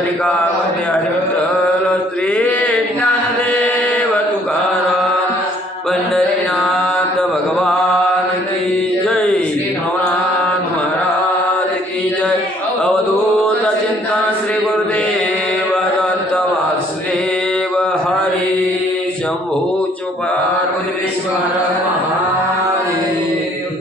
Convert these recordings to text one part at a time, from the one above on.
विठ्ठल श्री ज्ञानदेव तुकाराम पंढरीनाथ भगवान की जय। श्री नवनाथ महाराज की जय। अवधूत चिंतन श्री गुरुदेव दत्त वासुदेव हरि शंभू पार्वतीश्वर महादेव।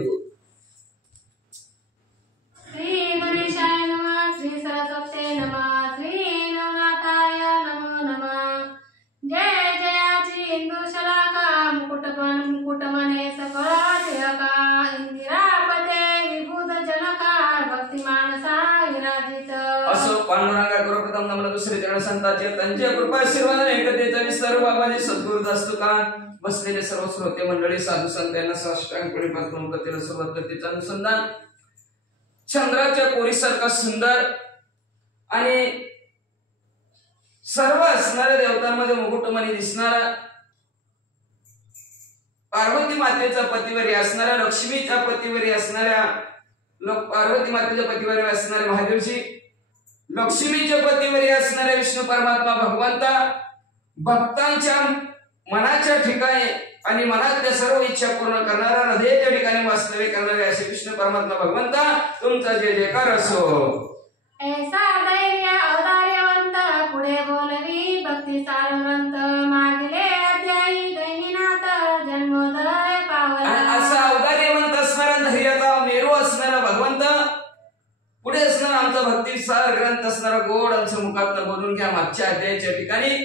श्री गणेशाय नमः, श्री सरस्वते नमः, श्री नवनाथाय नमो नमः। जय जयाची इंदुशलाका मुकुटमणे सकळ तिलका इंदिरापते विभूत जनका भक्ती मानसा विराजित। असो पांडुरंगा गुरुप्रथम नमन दुसरे चरण संतांचे त्यांच्या कृपा आशीर्वादाने एकतेचा विस्तार बाबाजी सद्गुरुदास तुकाराम बसलेले सर्व श्रोते मंडळी साधू संत यांना साष्टांग प्रणिपात करतील। सुरुवात करतेच अनुसंधान चंद्राच्या कोरीसारखा सुंदर आणि सर्व असणाऱ्या देवतांमध्ये मुकुटमणी दिसणारा पार्वती मातेचा पतिवरी असणाऱ्या लक्ष्मीच्या पतिवरी असणाऱ्या पार्वती मातेच्या पतिवरी असणाऱ्या महादेवजी, लक्ष्मीच्या पतिवरी असणाऱ्या विष्णू परमात्मा भगवंता, भक्तांच्या मनाच्या ठिकाणी आणि मनातल्या सर्व इच्छा पूर्ण करणारा, हृदयाच्या ठिकाणी वास्तव्य करणारे असे विष्णू परमात्मा भगवंता तुमचा जय जयकार असो। ऐसा धैर्य अवधार्यवंत पुढे बोलवी भक्ती सारवंत मागले अध्यायी दैनीनाथ जन्मोदय पावला। असा अवधार्यवंत असणारा धैर्याचा मेरू असणारा भगवंत पुढे असणारा आमचा भक्तिसार ग्रंथ असणारा गोड आमच्या मुखातनं बोलून घ्या। मागच्या अध्यायाच्या ठिकाणी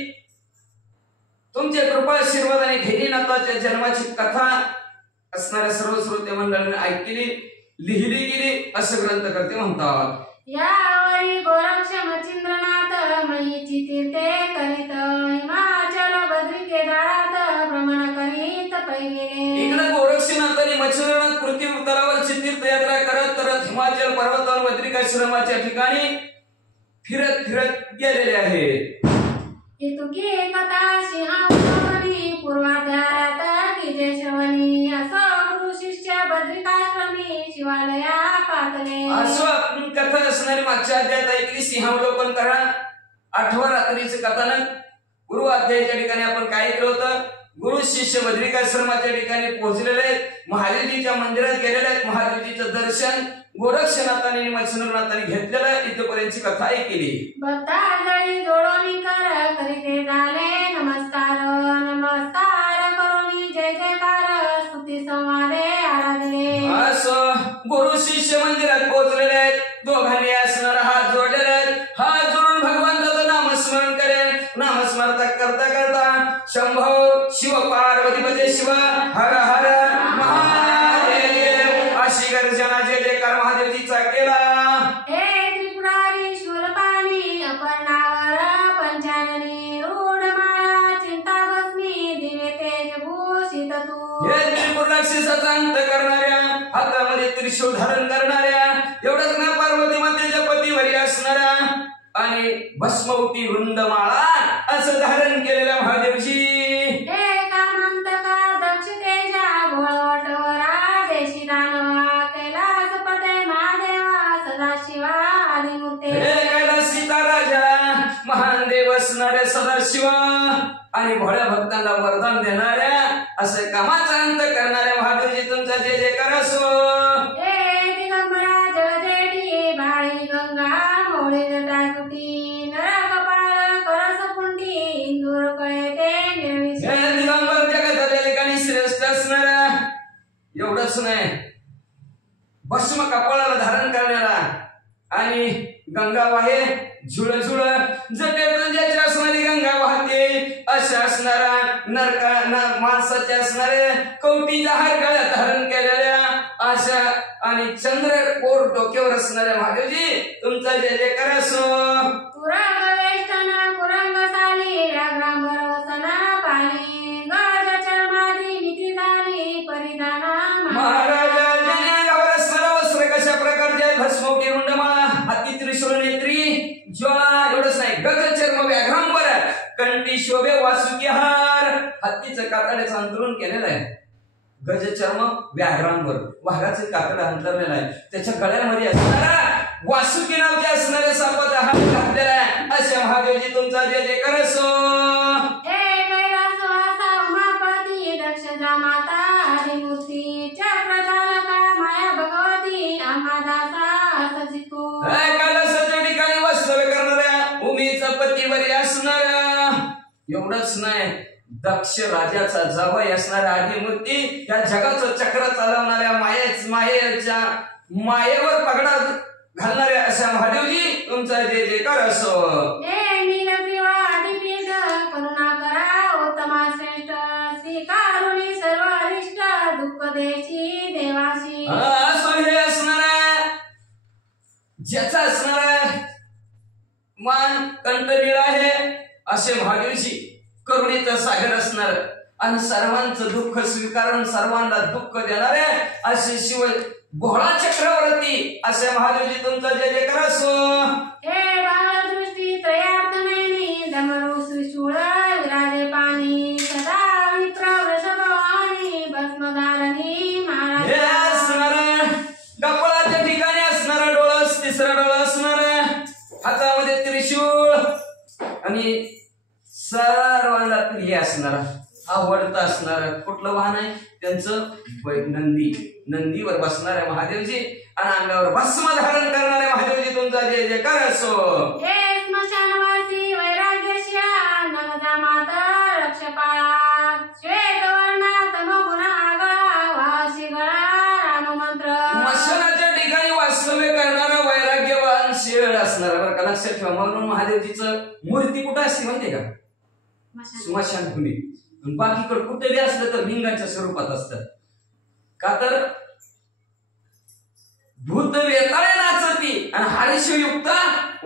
तुमच्या कृपा आशीर्वादाने घेनीनाथाच्या जन्माची कथा असणाऱ्या सर्व श्रोते मंडळींनी ऐकली लिहिली गेली असं ग्रंथकर्ते म्हणतात। यावरी गोरक्ष मचिंद्रनाथ मयीची तीर्थे करीत हिमाचल बद्री केदारात भ्रमण करीत पहिले। इकडे गोरक्षनाथ आणि मच्छिंद्रनाथ पृथ्वी तलावरची तीर्थयात्रा करत करत हिमाचल पर्वतावर बद्रिकाश्रमाच्या ठिकाणी फिरत फिरत गेलेले आहेत। इतुकी कथा सिंहावनी पूर्वाध्यायात की जय श्रवणी असो गुरु शिष्य बद्रिकाश्रमी शिवालया पातले। असो आपण कथा असणारी मागच्या अध्यायात ऐकली सिंहावलोकन करा 8व्या रात्रीचे कथानक। गुरु अध्यायाच्या ठिकाणी आपण काय केलं होतं, गुरु शिष्य बद्रिकाश्रमाच्या ठिकाणी पोहोचलेले आहेत, महादेवजीच्या मंदिरात गेलेले आहेत, महादेवजीचं दर्शन गोरक्षनाथाने आणि मच्छिंद्रनाथाने घेतलेलं आहे। इथपर्यंतची कथा ऐकली। भक्ताजळी जोडोनी कर करीते झाले नमस्कार नमस्कार करोनी जय जयकार स्तुती संवादे आराधले। असं गुरु शिष्य मंदिरात पोहोचलेले आहेत, दोघांनी असणारा हात जोडलेले आहेत, हात जोडून भगवंताचं नामस्मरण करेल। नामस्मरण करता करता शंभो शिव पार्वतीपते शिव हर हर महादेव अशी गर्जना जय जयकार महादेवजीचा केला। हे त्रिपुरारी शूलपाणी अपर्णावर पंचाननी रूढमाळा चिंताभस्मी दिवे तेजभूषित तू। हे त्रिपुर राक्षसाचा अंत करणाऱ्या, हातामध्ये त्रिशूळ धारण करणाऱ्या, एवढंच ना पार्वती मातेच्या पतीवरी असणाऱ्या आणि भस्मवटी रुंदमाळा असं धारण केलेल्या महादेवजी। हे कामंतका दक्ष तेजा भोळवटवरा देशी दानवा कैलासपते महादेवा सदाशिवा आदिमूर्ते। हे कैलासीचा राजा महान देव असणाऱ्या सदाशिवा आणि भोळ्या भक्तांना वरदान देणाऱ्या असे कामाचा अंत करणाऱ्या महादेवजी तुमचा जय जयकार असो। हे दिगंबरा जलदेटी भाळी गंगा मोळी जटाकुटी नर कपाळ करसपुंडी इंदूर कळते निर्विश। हे दिगंबर जगातल्या ठिकाणी श्रेष्ठ असणाऱ्या, एवढंच नाही भस्म कपाळाला धारण करणारा आणि गंगा वाहे झुळ झुळ जटेतून ज्याची असणारी गंगा वाहते अशा असणारा नरका माणसाचे असणारे कवटीचा हार गळ्यात धारण केलेल्या अशा आणि चंद्र कोर डोक्यावर असणाऱ्या महादेवजी तुमचा जय जयकार असो। पुरंग वेष्टन पुरंग साली राग्रांबर वसना पाली गज चर्मादी नीती झाली परिधाना महाराजा जनेगावर सर्व वस्त्र कशा प्रकारचे भस्मोटी रुंडमाळा हाती त्रिशूळ नेत्री ज्वाळा एवढंच नाही गज चर्म व्याघ्रांबर कंठी शोभे वासुकी हार हत्तीचं कातड्याचं अंतरून केलेलं आहे। गज चर्म व्याघ्रांबर वाघाचं कातड अंतरलेलं आहे, त्याच्या गळ्यामध्ये असणारा वासुकी नावाच्या असणाऱ्या सापाचा हात घातलेला आहे। महादेवजी तुमचा जय जयकार असो. हे कैलासवासा उमापती दक्षजा माता आदिमूर्ती चक्रचालका माया भगवती अंबादासा सजितो. कैलासाच्या ठिकाणी वास्तव्य करणाऱ्या उमेचा पतीवरी असणाऱ्या एवढंच नाही दक्ष राजाचा जावई असणाऱ्या आदिमूर्ती या जगाचं चक्र चालवणाऱ्या मायेच्या मायेवर पगडा घालणाऱ्या अशा महादेवजी तुमचा जय जयकार असो. हे नीलग्रीवा आदिपीठ करुणा करा उत्तमा श्रेष्ठ स्वीकारुणी सर्व अरिष्ट दुःख देशी देवाशी. असो हे असणारा ज्याचा असणारा मान कंठनीळ आहे असे महादेवजी करुणेचा सागर असणार आणि सर्वांचं दुःख स्वीकारून सर्वांना दुःख देणारे असे शिव भोळा चक्रवर्ती असे महादेवजी तुमचा जय जयकार असो. हे बालदृष्टी त्रयार्थ नयनी डमरू श्रीशूळ विराजे पाणी सदा मित्र वृषभवाणी भस्मधारणी महाराज. हे असणारा कपाळाच्या ठिकाणी असणारा डोळस तिसरा डोळा असणारा हातामध्ये त्रिशूळ आणि सर्वांना प्रिय असणारा आवडता असणारा कुठलं वाहन आहे त्यांचं नंदीवर बसणाऱ्या महादेवजी आणि अंगावर भस्म धारण करणाऱ्या महादेवजी तुमचा जय जयकार असो. हे स्मशानवासी वैराग्यश्या नमदा माता रक्षपाळा श्वेतवर्णा तमगुण आगा वासी गळा राममंत्र. मशानाच्या ठिकाणी वास्तव्य करणारा वैराग्यवान शेळ असणारा बरं का लक्षात ठेवा. म्हणून महादेवजीचं मूर्ती कुठं असते माहितीये का स्मशानभूमी. बाकीकडे कुठेही असलं तर लिंगाच्या स्वरूपात असतात का तर भूत वेताळे नाचती आणि हरिशयुक्ता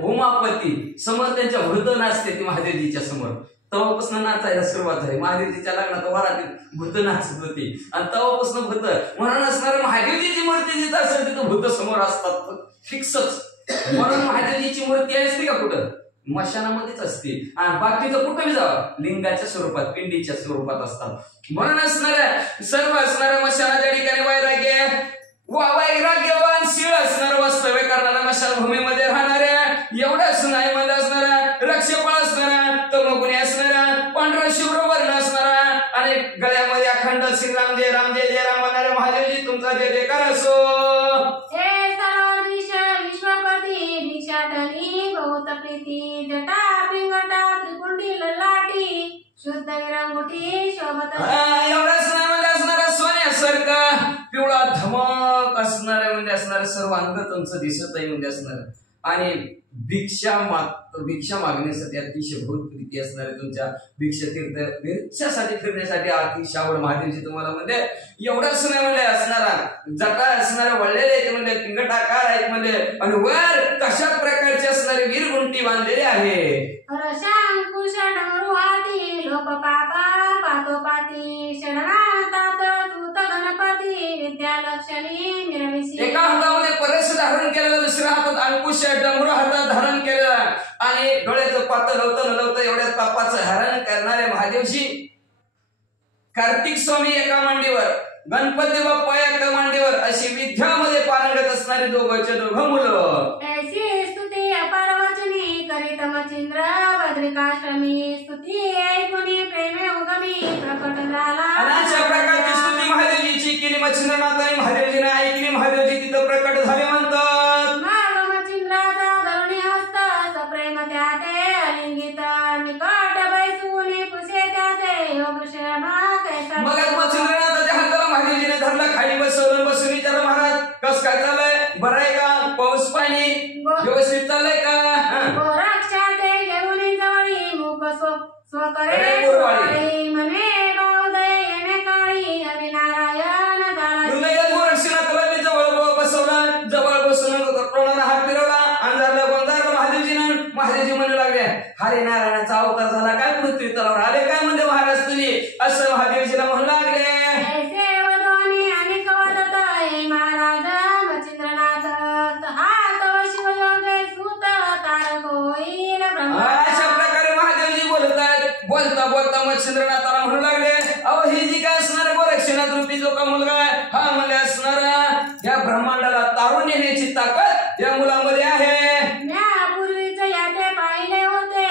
उमापती समोर त्यांच्या भूत नाचते ती महादेवजीच्या समोर. तवापासून नाचायला सुरुवात झाली. महादेवजीच्या लग्नात वरातीत भूत नाचत होती आणि तवापासून भूत म्हणून असणार महादेवजीची मूर्ती जिथं असेल तिथं भूत समोर असतात फिक्सच. म्हणून महादेवजीची मूर्ती असते का कुठं मशानामध्येच असते आणि बाकीचं कुठं जावं लिंगाच्या स्वरूपात पिंडीच्या स्वरूपात असतात. म्हणून असणाऱ्या सर्व असणाऱ्या मशानाच्या ठिकाणी वैराग्यवान शीळ असणार वास्तव्य करणाऱ्या मशानभूमीमध्ये राहणाऱ्या एवढ्याच नाही मध्ये असणाऱ्या रक्षपाळ असणाऱ्या तमगुणी असणाऱ्या पांढरा शुभ्र वर्ण असणारा आणि गळ्यामध्ये अखंड श्रीराम जय राम जय जय राम म्हणणाऱ्या महादेवजी तुमचा जय जयकार असो. हे सर्वाधीश विश्वपती भिक्षाटनी बहुत प्रीती जटा पिंगटा त्रिपुंडी ललाटी शुद्ध विरंगुटी शोभत. एवढाच नाही मध्ये असणारा सोन्यासारखा पिवळा धमक असणाऱ्या म्हणजे असणारं सर्व अंग तुमचं दिसत आहे म्हणजे असणार आणि भिक्षा मागण्यासाठी अतिशय बहुत प्रीती असणारे तुमच्या भिक्षासाठी फिरण्यासाठी अतिशय आवड महादेवजी तुम्हाला म्हणजे एवढंच नाही म्हणजे असणारा जटा असणारे वळलेले ते म्हणजे पिंगटाकार आहेत म्हणजे आणि वर कशा प्रकारचे असणारे वीरगुंटी बांधलेले आहे. अंकुश डमरू हाती लोप पापा पातोपाती शरणातात दूत गणपती विद्यालक्ष्मी मिरविसी. एका हातामध्ये परस धारण केलेला दुसऱ्या हातात अंकुश डमरू हातात धारण केलेला आणि डोळ्याचं पात लवतं एवढ्या पापाचं हरण करणारे महादेवजी कार्तिक स्वामी एका मांडीवर गणपती बाप्पा एका मांडीवर अशी विद्यामध्ये पारंगत असणारी दोघं मुलं. ऐसी स्तुती अपार वचनी करीत मचिंद्र भद्रिकाश्रमी स्तुती ऐकुनी प्रेमे उगमी प्रकट झाला. अशा प्रकारची स्तुती महादेवजीची केली मच्छिंद्रनाथाने महादेवजीने ऐकली महादेवजी तिथं प्रकट झाले म्हणतात. माग मचिंद्राचा धरुणी हस्त सप्रेम त्याते अलिंगित निकट बैसूनी पुसे त्याते योग श्रमा कैसा. मग मच्छिंद्रनाथाच्या हाताला महादेवजीने धरलं खाली बसवलं बसून विचारलं महाराज कस काय चाललंय बरं आहे का पाऊस पाणी व्यवस्थित चाललंय का. गोरक्षाते घेऊन जवळी मुख स्वकरे म्हणे गौदय येणे काळी हरिनारायण गोरक्षनाथाला मी जवळ बसवलं जवळ बसून टोणाला हात फिरवला अंधारला गोंधारला महादेवजी म्हणू लागले हरिनारायणाचा अवतार झाला काय पृथ्वी तलावर आले काय म्हणजे महाराज तुम्ही असं महादेवजीला म्हणू लागले. अशा प्रकारे महादेवजी बोलता मच्छिंद्रनाथाला म्हणू लागले अहो ही जी काय असणार गोरक्षनाथ रूपी जो का मुलगा आहे हा मला असणारा या ब्रह्मांडाला तारून येण्याची ताकद या मुलामध्ये आहे. पूर्वीच याते पाहिले होते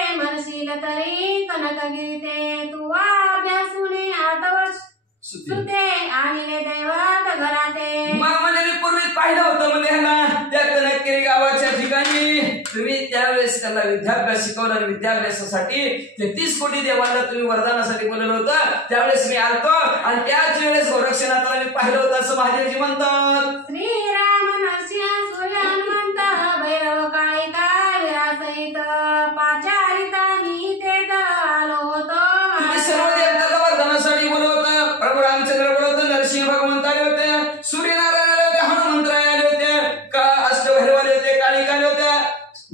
बालक गीते तू अभ्यासूने आतवर्ष सुते सुते आणले दैवत घराते. मग म्हणजे मी पूर्वी पाहिलं होतं म्हणजे ह्याला त्या कनकगिरी गावाच्या ठिकाणी तुम्ही त्यावेळेस त्याला विद्याभ्यास शिकवला आणि विद्याभ्यासासाठी 33 कोटी देवाला तुम्ही वरदानासाठी बोलवलं होतं. त्यावेळेस मी आलतो आणि त्याच वेळेस गोरक्षनाथाला मी पाहिलं होतं असं महादेवजी म्हणतात. श्रीराम नरसिंह सूर्य हनुमंत भैरव काळिका विरासहित पाचारिता मी तेथ आलो होतो. तुम्ही सर्व देवताला वरदानासाठी बोलवतं. प्रभू रामचंद्र बोलवतं, नरसिंह भगवंत आले होते, सूर्यनारायण आले होते, हनुमंतराय आले होते, का अष्टभैरव आले होते, काळिका आले होत्या,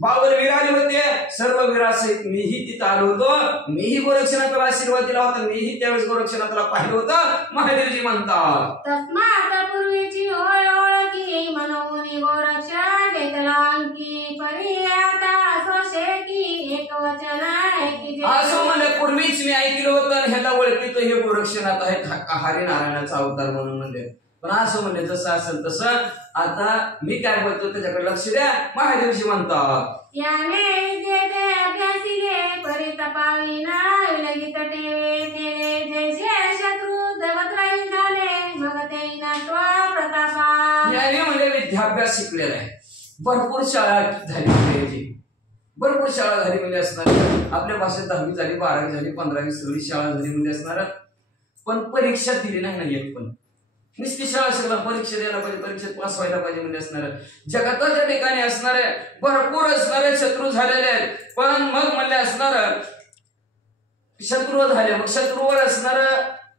बाबर वीर आले होते. सर्व वीरासहित मीही तिथं आलो होतो. मीही गोरक्षनाथाला आशीर्वाद दिला होता. मीही त्यावेळेस गोरक्षनाथाला पाहिलं होतं. महादेवजी म्हणतात तस्मात् पूर्वीची होय ओळखी म्हणून गोरक्ष घेतला अंकी परी आता सोशे की एक वचन ऐकी असं म्हणजे पूर्वीच मी ऐकलं होतं आणि ह्याला ओळखीतो हे गोरक्षनाथ आहे हरिनारायणाचा अवतार म्हणून म्हणजे. पण असं म्हणजे जसं असेल तसं आता मी काय बोलतो त्याच्याकडे लक्ष द्या. महादेवजी म्हणतात याने विद्येते अभ्यासिले परी तपाविना विलगित ठेवे तेले जैसे शत्रू दवत्राई झाले मग ते नात्वा प्रतापा. याने म्हणजे विद्याभ्यास शिकलेला आहे. भरपूर शाळा झाली म्हणजे भरपूर शाळा झाली म्हणजे असणार. आपल्या भाषेत 10वी झाली, 12वी झाली, 15वी, 16वी शाळा झाली म्हणजे असणार. पण परीक्षा दिली नाही एक पण. नुसती शाळा शिकला, परीक्षा द्यायला पाहिजे, परीक्षेत पास व्हायला पाहिजे म्हणजे असणार. जगाच्या ठिकाणी असणारे भरपूर असणारे शत्रू झालेले आहेत. पण मग म्हणले असणार शत्रू झाले, मग शत्रूवर असणार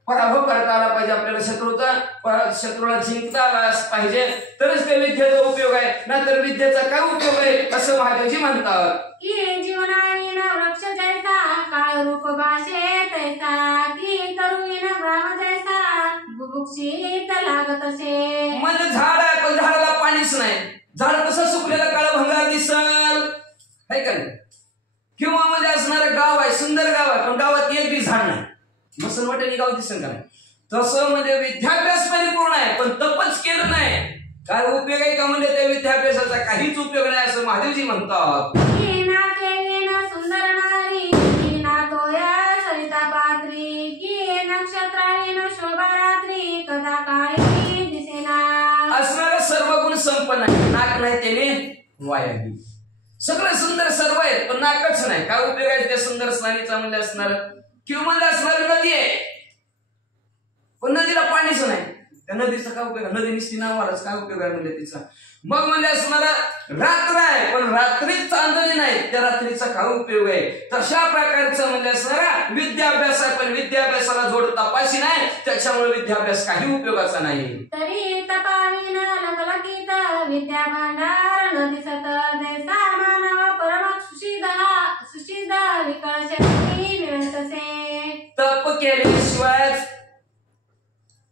पराभव करता आला पाहिजे आपल्याला. शत्रूला जिंकता आला पाहिजे तरच त्या विद्येचा उपयोग आहे, नाहीतर विद्येचा काय उपयोग आहे असं महादेवजी म्हणतात. की जीवनाईन वृक्ष जैसा काळ रूप भाषे तैसा की तरुईन ब्राह्म जैसा बुभुक्षित लागत असे. म्हणजे झाड आहे पण झाडाला पाणीच नाही. झाड कसं सुकलेलं काळं भंगार दिसल आहे का नाही. किंवा म्हणजे असणारं गाव आहे, सुंदर गाव आहे, पण गावात एक बी झाड नाही. मसन वाटेल गाव दिसन का नाही. तसं म्हणजे विद्याभ्यास परिपूर्ण आहे पण तपच केलं नाही काय उपयोग आहे का म्हणजे त्या विद्याभ्यासाचा काहीच उपयोग नाही असं महादेवजी म्हणतात. की ना केली ना सुंदर नारी की ना तोया सरिता पात्री की नक्षत्राळी न शोभा रात्री कदा काळी दिसेना. असणारं सर्व गुण संपन्न आहे, नाक नाही त्याने वाया गेली. सगळं सुंदर सर्व आहेत पण नाकच नाही. काय उपयोग आहे त्या सुंदर स्नानीचा म्हणजे असणार. किंवा म्हणजे असणार नदी आहे पण नदीला पाणीच नाही. त्या नदीचा काय उपयोग, नदी निसती नावालाच काय उपयोग आहे म्हणजे तिचा. मग म्हणजे असणारा रात्र आहे पण रात्रीत चांदणी नाही, त्या रात्रीचा काय उपयोग आहे. तशा प्रकारचं म्हणजे असणारा विद्याभ्यास आहे पण विद्याभ्यासाला जोड तपाशी नाही, त्याच्यामुळे विद्याभ्यास काही उपयोगाचा नाही. तरी तपाविन लखलखित विद्या भांडार न दिसत जैसा मानव परम सुशिद विकळ शक्ती मिळतसे. तप केल्याशिवाय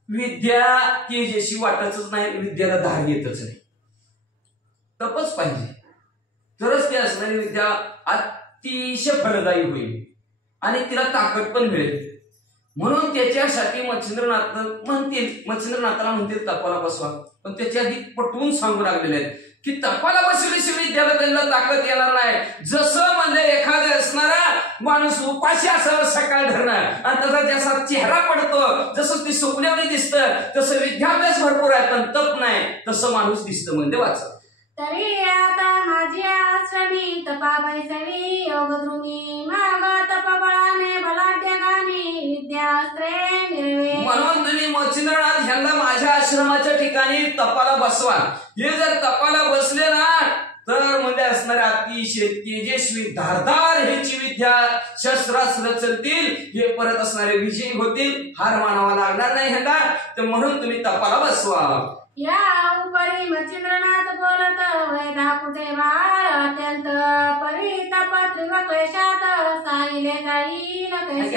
विद्या केजेशी वाटतच नाही, विद्याला धार येतच नाही. तपच पाहिजे तरच ती असणारी विद्या अतिशय फलदायी होईल आणि तिला ताकद पण मिळेल. म्हणून त्याच्यासाठी मच्छिंद्रनाथाला म्हणतील तपाला बसवा. पण त्याच्या आधी पटवून सांगू लागलेले आहेत की तपाला बसवल्याशिवाय विद्याला त्यांना ताकद येणार नाही. जसं म्हणजे एखादा असणारा माणूस उपाशी असावं सकाळ धरणं आणि त्याचा जसा चेहरा पडतो, जसं ती सुकण्यावर दिसतं, तसं विद्याभ्यास भरपूर आहे पण तप नाही, तसं माणूस दिसतं म्हणजे वाचा. तरी आता माझी आश्रमी तपा बैसवी योगद्रुमी मग तपबळाने बलाढ्य गामी विद्यास्त्रे मिळवे. म्हणून तुम्ही मच्छिंद्रनाथ ह्यांना माझ्या आश्रमाच्या ठिकाणी तपाला बसवा. हे जर तपाला बसले ना तर म्हणजे असणारे अतिशय तेजस्वी धारदार ह्याची विद्या शस्त्रास्त्र चलतील, हे परत असणारे विजयी होतील, हार मानावा लागणार नाही ह्यांना. तर म्हणून तुम्ही तपाला बसवा. या उपरी मच्छिंद्रनाथ बोलत वैदा कुठे बाळ अत्यंत परितप त्रिव क्लेशात साहिले जाईल कैसे.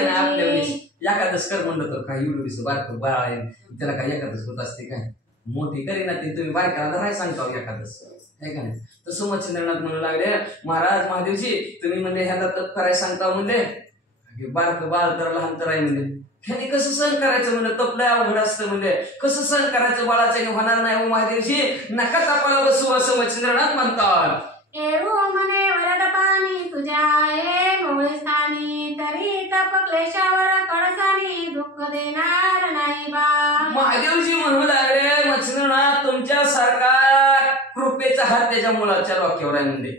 एखादच कर म्हणलं तर काही एवढं दिसत बारक बाळ आहे त्याला काही एखादच होत असते काय मोठी करीना ते तुम्ही बारकाला नाही सांगता एखादच आहे का नाही. तसं मच्छिंद्रनाथ म्हणू लागले महाराज महादेवजी तुम्ही म्हणजे ह्याला तप करायला सांगता म्हणजे बारक बाळ तर लहान तर आहे म्हणजे ह्याने कसं सहन करायचं म्हणजे तपलंय अवघड असतं म्हणजे कसं सहन करायचं बाळाचं होणार नाही. महादेवजी नका तापाला बसू असं मच्छिंद्रनाथ म्हणतात. एरू मने वरद पाणी तुझ्या आहे मोळी स्थानी तरी तप क्लेशावर कळसानी दुःख देणार नाही बा. महादेवजी म्हणू लागले मच्छिंद्रनाथ तुमच्यासारखा कृपेचा हात त्याच्या मुलाच्या डोक्यावर आहे म्हणजे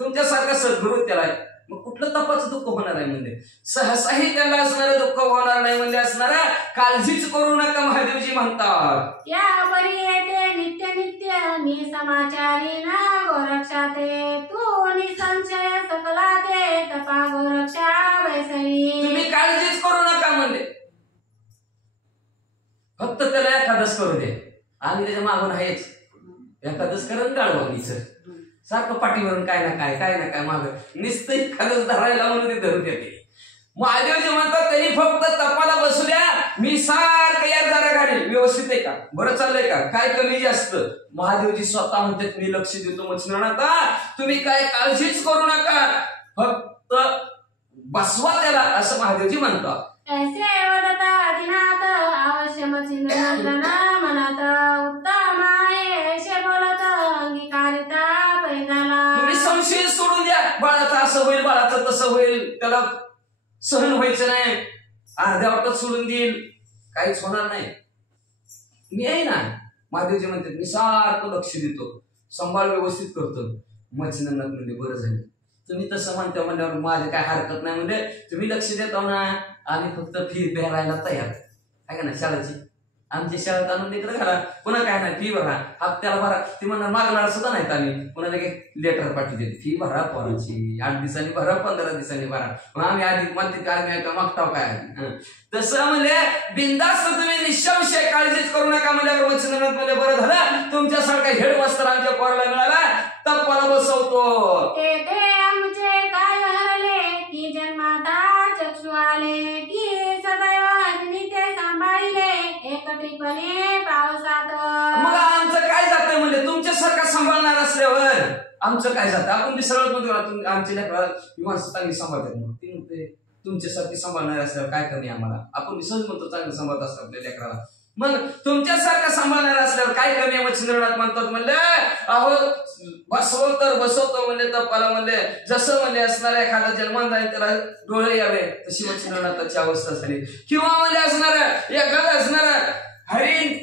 तुमच्यासारखा सद्गुरू त्याला आहे. मग कुठलं तपाचं दुःख होणार आहे म्हणजे सहसाही त्याला असणारं दुःख होणार नाही म्हणजे असणारा काळजीच करू नका महादेवजी म्हणतात. या परी येते नित्य नित्य मी समाचारी ना गोरक्षाते तू निसंशय सकला ते तपा गोरक्षा वैसळी. तुम्ही काळजीच करू नका म्हणजे फक्त त्याला एखादच करू दे आणि त्याच्या मागून आहेच एखादच करून गाळवागीचं सारखं पाठीवरून काय ना काय माग नुसतं एखादच धरायला म्हणून ते धरून येते. महादेवजी म्हणतात तरी फक्त तपाला बसू द्या मी सारखं या जरा घालील व्यवस्थित आहे का बरं चाललंय का काय कमी जास्त. महादेवजी स्वतः म्हणतात मी लक्ष देतो मच्छिंद्रनाथ तुम्ही काय काळजीच करू नका फक्त बसवा त्याला असं महादेवजी म्हणतात. ऐसे वदता दिनात अवश्य मच्छिंद्रनंदन मनात उत्तम आहे ऐसे बोलत अंगीकारिता पैनाला. तुम्ही संशय सोडून द्या बाळाचं असं होईल बाळाचं तसं होईल त्याला सहन व्हायचं नाही अर्ध्या वाटत सोडून देईल काहीच होणार नाही मी आहे ना. महादेवजी म्हणतात मी सारखं लक्ष देतो सांभाळ व्यवस्थित करतो. मच्छिंद्रनाथ म्हणजे बरं झालं तुम्ही तसं म्हणता म्हणल्यावर माझे काय हरकत नाही म्हणजे तुम्ही लक्ष देता ना आम्ही फक्त फी भरायला तयार आहे का ना शाळेची आमची शाळेत आणून तिकडे घाला पुन्हा काय नाही फी भरा हप्त्याला भरा ते म्हणणार मागणार सुद्धा नाहीत आम्ही पुन्हा लगेच लेटर पाठवते फी भरा पोरांची 8 दिवसांनी भरा 15 दिवसांनी भरा मग आम्ही आधी म्हणते आम्ही का मागताव काय आधी तसं म्हणजे बिनधास्त तुम्ही निःसंशय काळजीच करू नका म्हणजे मच्छिंद्रनाथ मध्ये बरं झालं तुमच्यासारखा हेडमास्टर आमच्या पोराला मिळाला तपाला बसवतो. ते आमचे काय हरले की जन्माता चक्षु आले की सदैव नित्य सांभाळिले एकटीपणे पावसात. मग आमचं काय जातंय म्हणजे तुमच्यासारखा सांभाळणार असल्यावर आमचं काय जातं आपण बी सरळ म्हणतो आमच्या लेकराला माणसं चांगली सांभाळतात मग ती म्हणते तुमच्यासारखी सांभाळणार असल्यावर काय कमी आम्हाला आपण सहज म्हणतो चांगलं सांभाळत असतो आपल्या लेकराला मग तुमच्यासारखं सांभाळणार असल्यावर काय कमी आहे मच्छिंद्रनाथ म्हणतात म्हणले अहो बसवल तर बसवतो म्हणले तपाला म्हणले जसं म्हणले असणाऱ्या एखादा जन्मान जाईल त्याला डोळे यावे तशी मच्छिंद्रनाथाची अवस्था झाली. किंवा म्हणले असणार एखादा असणार हरिण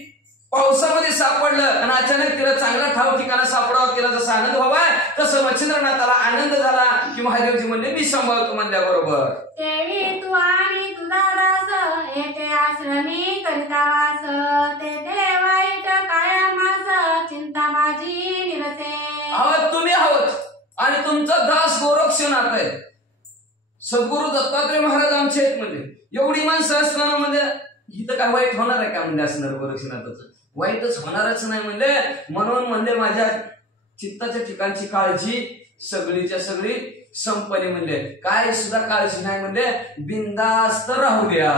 पावसामध्ये सापडलं आणि अचानक तिला चांगला ठाव ठिकाणा सापडावं तिला जसा आनंद व्हावा तसं मच्छिंद्रनाथाला आनंद झाला की महादेवजी म्हणले मी सांभाळतो म्हणल्याबरोबर. देवी तू आणि तुझा दास येथे आश्रमी करिता वास ते वाईट कायमास चिंता माझी निरसे. आहोत तुम्ही आहोत आणि तुमचा दास गोरक्षनाथ आहे. सद्गुरु दत्तात्रय महाराज आमचे आहेत म्हणजे एवढी माणसं असताना म्हणजे इथं काय वाईट होणार आहे का म्हणजे असणार गोरक्षनाथाचं वाईटच होणारच नाही म्हणजे म्हणून म्हणजे माझ्या चित्ताच्या ठिकाणची काळजी सगळीच्या सगळी संपली म्हणजे काय सुद्धा काळजी नाही म्हणजे बिनधास्त राहू द्या.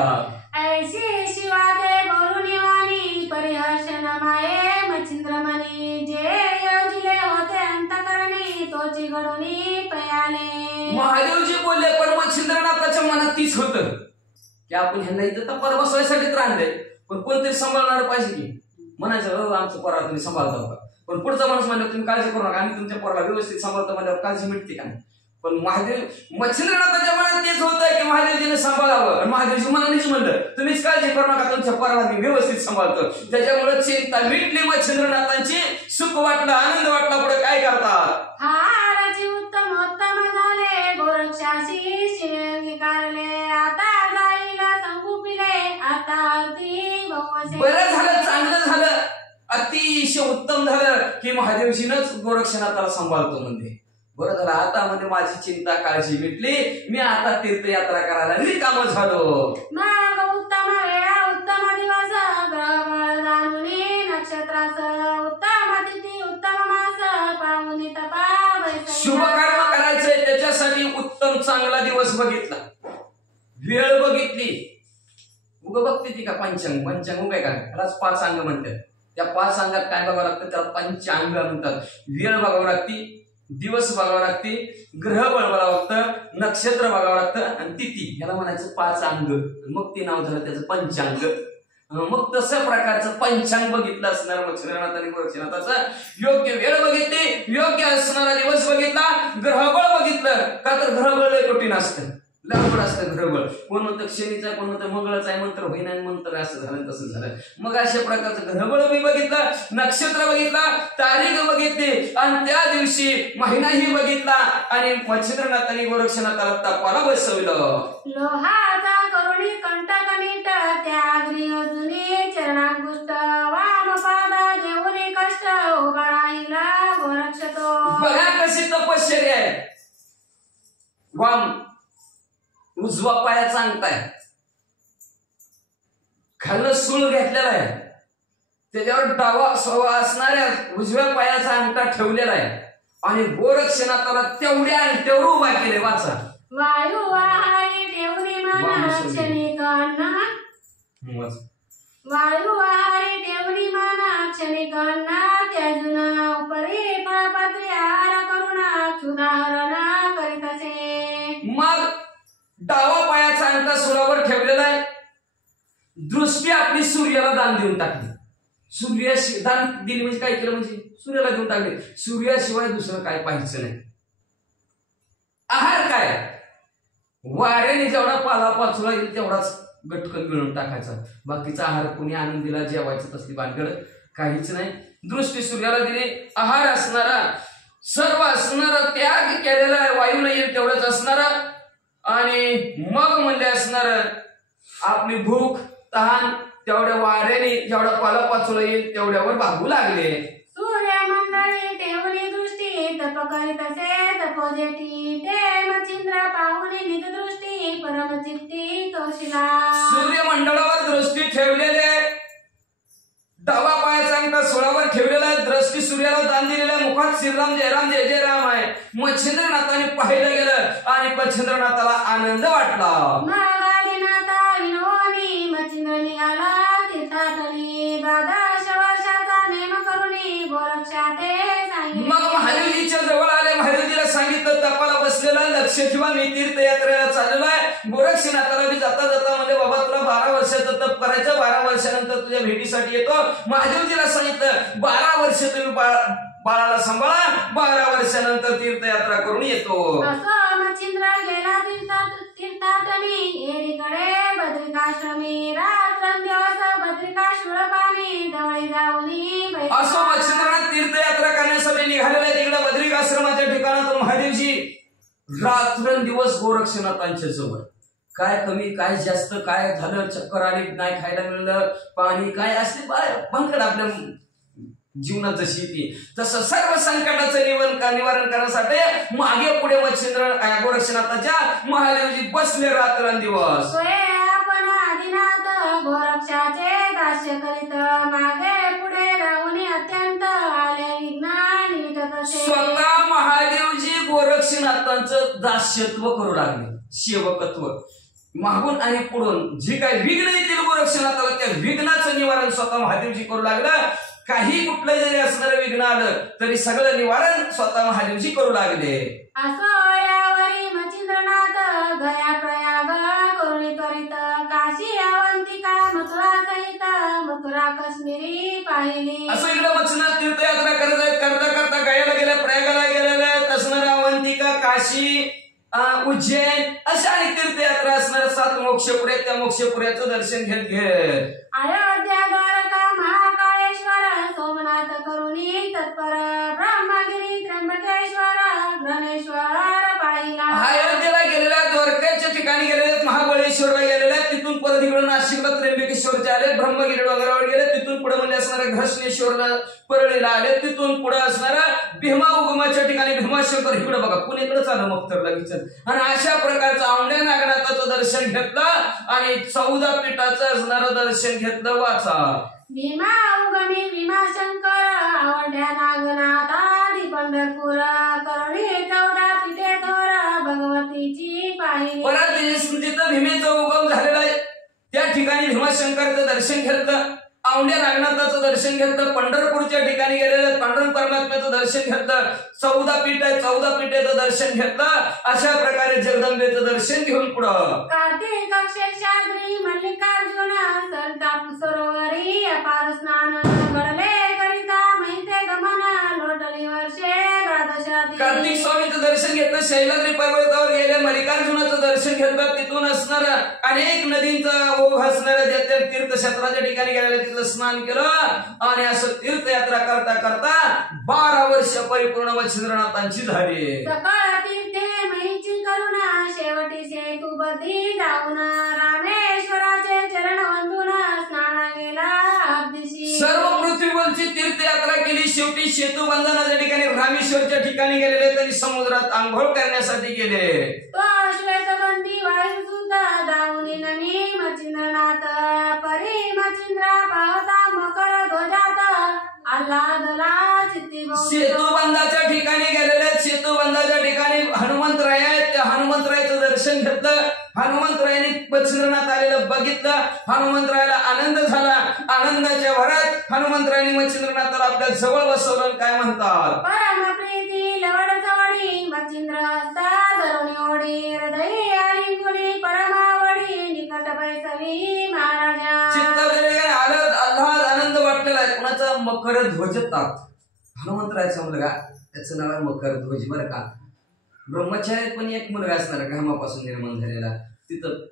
ऐशी शिवाते बोलून वाणी परिहर्षण माये मच्छिंद्रमणी जे योजिले होते अंतकरणी तोची घडूनी पयाले. महादेवजी बोलले पण मच्छिंद्रनाथाच्या मनात तीच होतं की आपण ह्यांना इथं तपार बसवायसाठीच राहले पण कोणतरी सांभाळणार पाहिजे की म्हणायचं आमचं पोरा तुम्ही सांभाळता का पण पुढचा माणूस म्हणलं तुम्ही काळजी करू नका आम्ही तुमच्या पोराला व्यवस्थित सांभाळतो म्हणल्यावर काळजी मिळते का नाही. पण महादेव मच्छिंद्रनाथाच्या मनात तेच होतं की महादेवजीने सांभाळावं आणि महादेवजी मनानेच म्हणलं तुम्हीच काळजी करू नका तुमच्या पोराला मी व्यवस्थित सांभाळतो. त्याच्यामुळे चिंता मिटली मच्छिंद्रनाथांची सुख वाटलं आनंद वाटला पुढे काय करतात हाराची उत्तम झाले गोरक्षाशी शिरंगी कारले आता जाईला संगुपिले आता अगदी बहुवसे. बरं झालं चांगलं झालं अतिशय उत्तम झालं की महादेवजीनंच गोरक्षनाथाला सांभाळतो म्हणजे बरं झालं आता म्हणजे माझी चिंता काळजी मिटली मी आता तीर्थयात्रा करायला रिकाम झालो. मग उत्तम वेळा उत्तम दिवस ग्रह जाणूनी नक्षत्रास उत्तम तिथी उत्तम मास पाहुनी तपा शुभ कर्म करायचंय त्याच्यासाठी उत्तम चांगला दिवस बघितला वेळ बघितली उग बघते ती का पंचांग पंचांग काय का त्यालाच 5 अंग म्हणतात त्या 5 अंगात काय बघावं लागतं त्याला पंचांग म्हणतात. वेळ बघावं लागती दिवस बघावं लागते ग्रह बघावं लागतं नक्षत्र बघावं लागतं आणि तिथी याला म्हणायचं 5 अंग मग ते नाव झालं त्याचं पंचांग. मग तसं प्रकारचं पंचांग बघितलं असणार मच्छिंद्रनाथ आणि गोरक्षनाथाचं योग्य वेळ बघितली योग्य असणारा दिवस बघितला ग्रहबळ बघितलं का तर ग्रहबळ लय कठीण असतं लागवड असतं घरबळ. कोण म्हणतं शनीचा, कोण म्हणतं मंगळाचा आहे, मंत्र होईना मंत्र असं झालं तसं झालं. मग अशा प्रकारचं घरबळ मी बघितलं, नक्षत्र बघितलं, तारीख बघितली आणि त्या दिवशी महिनाही बघितला आणि मच्छिंद्रनाथांनी गोरक्षनाथाला तपाला बसवलं. लोहाचा करुणी कंटक नीट त्याग्री अजूनी चरणांकुष्ट वामपादा देऊनी कष्ट उभा राहिला गोरक्षतो. बघा कशी तपश्चर्या आहे. वाम उजवा पायाचा अंगठा आहे, खाल्लं सूळ घेतलेला आहे, त्याच्यावर डावा सवा असणाऱ्या उजव्या पायाचा अंगठा ठेवलेला आहे आणि गोरक्षनाथाला तेवढ्या अंगठ्यावर उभा केले. वाचा. वायू वाहारी ठेवणी माना क्षणिक अन्न वायू वाहारी ठेवणी माना क्षणिक अन्न त्याजून उपरी फळपात्री आहार करुणा सुधारणा करीत असे. मग डावा पायाचा अंगठा सुरावर ठेवलेला आहे. दृष्टी आपली सूर्याला दान देऊन टाकली. सूर्याशी दान दिली म्हणजे काय केलं, म्हणजे सूर्याला देऊन टाकले. सूर्याशिवाय दुसरं काय पाहिजे नाही. आहार काय, वाऱ्याने जेवढा पाला पाचोळा येईल तेवढाच गटकन मिळून टाकायचा. बाकीचा आहार कोणी आनंदीला जेवायचं तसली भानगड काहीच नाही. दृष्टी सूर्याला दिली. आहार असणारा, सर्व असणारा, त्याग केलेला आहे, वायू नाही येईल तेवढंच असणारा. आणि मग म्हणजे असणार आपली भूक तहान तेवढ्या वाऱ्याने जेवढा पाला पाचोळा येईल तेवढ्यावर भागू लागले. सूर्यमंडळी ठेवणी दृष्टी तप करीत असे तपोजेटी ते मच्छिंद्र पाहुणे निज दृष्टी परमचित्ती तोशिला. सूर्यमंडळावर दृष्टी ठेवलेले, डावा पायाचा अंगठा सोळावर ठेवलेला आहे. दृष्टी सूर्याला दान दिलेल्या, मुखात श्रीराम जयराम जय जय राम आहे. मच्छिंद्रनाथाने पाहिलं गेलं आणि मच्छिंद्रनाथाला आनंद वाटला. नागादिनाथा विनोनी मच्छिंद्र निघाला तीर्थाटनी 12 वर्षाचा नेम करुणी गोरक्षाते सांगितले. मग महादेवजीच्या जवळ आले. महादेवजीला सांगितलं तपाला बसलेला, लक्ष ठेवा मी तीर्थयात्रेला चाललेलो आहे. गोरक्षनाथाला मी जाता जाता म्हणजे बाबा तुला 12 वर्षाचं तप करायचं, 12 वर्षानंतर तुझ्या भेटीसाठी येतो. महादेवजीला सांगितलं 12 वर्ष तुम्ही बाळाला सांभाळा, 12 वर्षानंतर तीर्थयात्रा करून येतो. असं मच्छिंद्र गेला तीर्थाटनी एकीकडे बद्रिकाश्रमी रात्रंदिवस बद्रिकाश्वर पाणी जवळी जाऊनी. असं मच्छिंद्रनाथ तीर्थयात्रा करण्यासाठी निघालेला. तिकडे बद्रिकाश्रमाच्या ठिकाणातून महादेवजी रात्रंदिवस गोरक्षनाथांच्या जवळ. काय कमी, काय जास्त, काय झालं, चक्कर आली, नाही खायला मिळलं, पाणी काय असले भानगड आपल्या जीवनात जशी ती तसं सर्व संकटाचं निवारण करण्यासाठी मागे पुढे मच्छिंद्र गोरक्षनाथाच्या महादेवजी बसले रात्रंदिवस. आपण आदिनाथ गोरक्षाचे दास्य करीत मागे पुढे राहून अत्यंत आले विज्ञान विटत असे. स्वतः महादेवजी गोरक्षनाथांचं दास्यत्व करू लागले, सेवकत्व. मागून आणि पुढून जे काही विघ्न येतील गोरक्षनाथाला त्या विघ्नाचं निवारण स्वतः महादेवजी करू लागलं. काही कुठलं जरी असणारं विघ्न आलं तरी सगळं निवारण स्वतः महादेवजी करू लागले. असं यावरी मच्छिंद्रनाथ गया प्रयाग करुणी त्वरित काशी अवंतिका मथुरा सहित मथुरा काश्मीरी पाहिली. असं इकडे मच्छिंद्रनाथ तीर्थयात्रा करत आहेत. करता करता गयाला गेल्या, प्रयागाला गेलेल्या आहेत. असणाऱ्या अवंतिका, काशी, उज्जैन अशा अनेक तीर्थयात्रा असणाऱ्या 7 मोक्षपुऱ्या, त्या मोक्षपुऱ्याचं दर्शन घेत अयोध्या द्वारका महाकाळेश्वर सोमनाथ करुणी तत्पर ब्रह्मगिरी त्र्यंबकेश्वर गणेश्वर पाहिला. अयोध्येला गेलेल्या, द्वारकेच्या ठिकाणी गेलेले, महाबळेश्वरला गेलेल्या, तिथून परत इकडे नाशिकला त्र्यंबकेश्वरचे आले, ब्रह्मगिरी डोंगरावर गेले, तिथून पुढे म्हणजे असणाऱ्या घृष्णेश्वरला परळीला आले, तिथून पुढे असणाऱ्या भीमा उगमाच्या ठिकाणी भीमाशंकर इकडे बघा पुणेकडेच आलं मग तर लगेच. आणि अशा प्रकारचं औंढ्या नागनाथाचं दर्शन घेतलं आणि 14 पीठाचं असणारं दर्शन घेतलं. वाचा. भीमा उगमी भीमाशंकर औंढ्या नागनाथ आदी पंढरपूर करुणी 14 पीठे थोर भगवतीची पाहिली. परत तिथं भीमेचा उगम झालेला आहे त्या ठिकाणी भीमाशंकरचं दर्शन घेतलं, औंढ्या नागनाथाचं दर्शन घेतलं, पंढरपूरच्या ठिकाणी गेलेलं पांडुरंग परमात्म्याचं दर्शन घेतलं. 14 पीठ आहे, 14 पीठेचं दर्शन घेतलं. अशा प्रकारे जगदंबेचं दर्शन घेऊन पुढं कार्तिक शेषाद्री मल्लिकार्जुन संताप सरोवरी अपार स्नान घडले करिता माहिते गमन लोटली वर्षे द्वादशादी. कार्तिक स्वामीचं दर्शन घेतलं, शैलाद्री पर्वतावर गेले, मल्लिकार्जुनाचं दर्शन घेतलं. तिथून असणार अनेक नदींचा ओघ असणाऱ्या त्या तीर्थक्षेत्राच्या ठिकाणी गेलेले, तिथलं स्नान केलं आणि असं तीर्थयात्रा करता करता 12 वर्ष परिपूर्ण मच्छिंद्रनाथांची झाली. सकाळ तीर्थे महीची करुणा, शेवटी सेतुबद्धी जाऊन रामेश्वराचे चरण वंदून स्नान केला अगदीशी. सर्व पृथ्वीवरची तीर्थयात्रा केली. शेवटी सेतू बंधनाच्या ठिकाणी रामेश्वरच्या ठिकाणी गेलेले, त्यांनी समुद्रात आंघोळ करण्यासाठी गेले. तो श्वेतबंदी वायू सुद्धा जाऊन नमी मच्छिंद्रनाथ परी मच्छिंद्रा पाहता मकर ध्वजात आल्हादला चित्ती सेतू बंधाच्या ठिकाणी गेलेले. सेतू बंधाच्या ठिकाणी हनुमंतराय आहेत, त्या हनुमंतरायाचं दर्शन घेतलं. हनुमंतरायांनी मच्छिंद्रनाथ आलेलं बघितलं. हनुमंतरायाला आनंद झाला. आनंदाच्या भरात हनुमंतरायांनी मच्छिंद्रनाथाला आपल्या जवळ बसवलं. काय म्हणतात? परम प्रीती लवड जवळी मच्छिंद्र हस्ता धरुणी ओढी हृदयी आली गुणी परमावडी निकट बैसवी महाराजा. चित्ताच्या आल्हाद आनंद वाटलेला आहे. कुणाचा? मकर ध्वजतात. हनुमंतरायाचा मुलगा, त्याचं नाव आहे मकर ध्वज. बरं का, ब्रह्मचार्यात पण एक मुलगा असणार घामापासून निर्माण झालेला, तिथं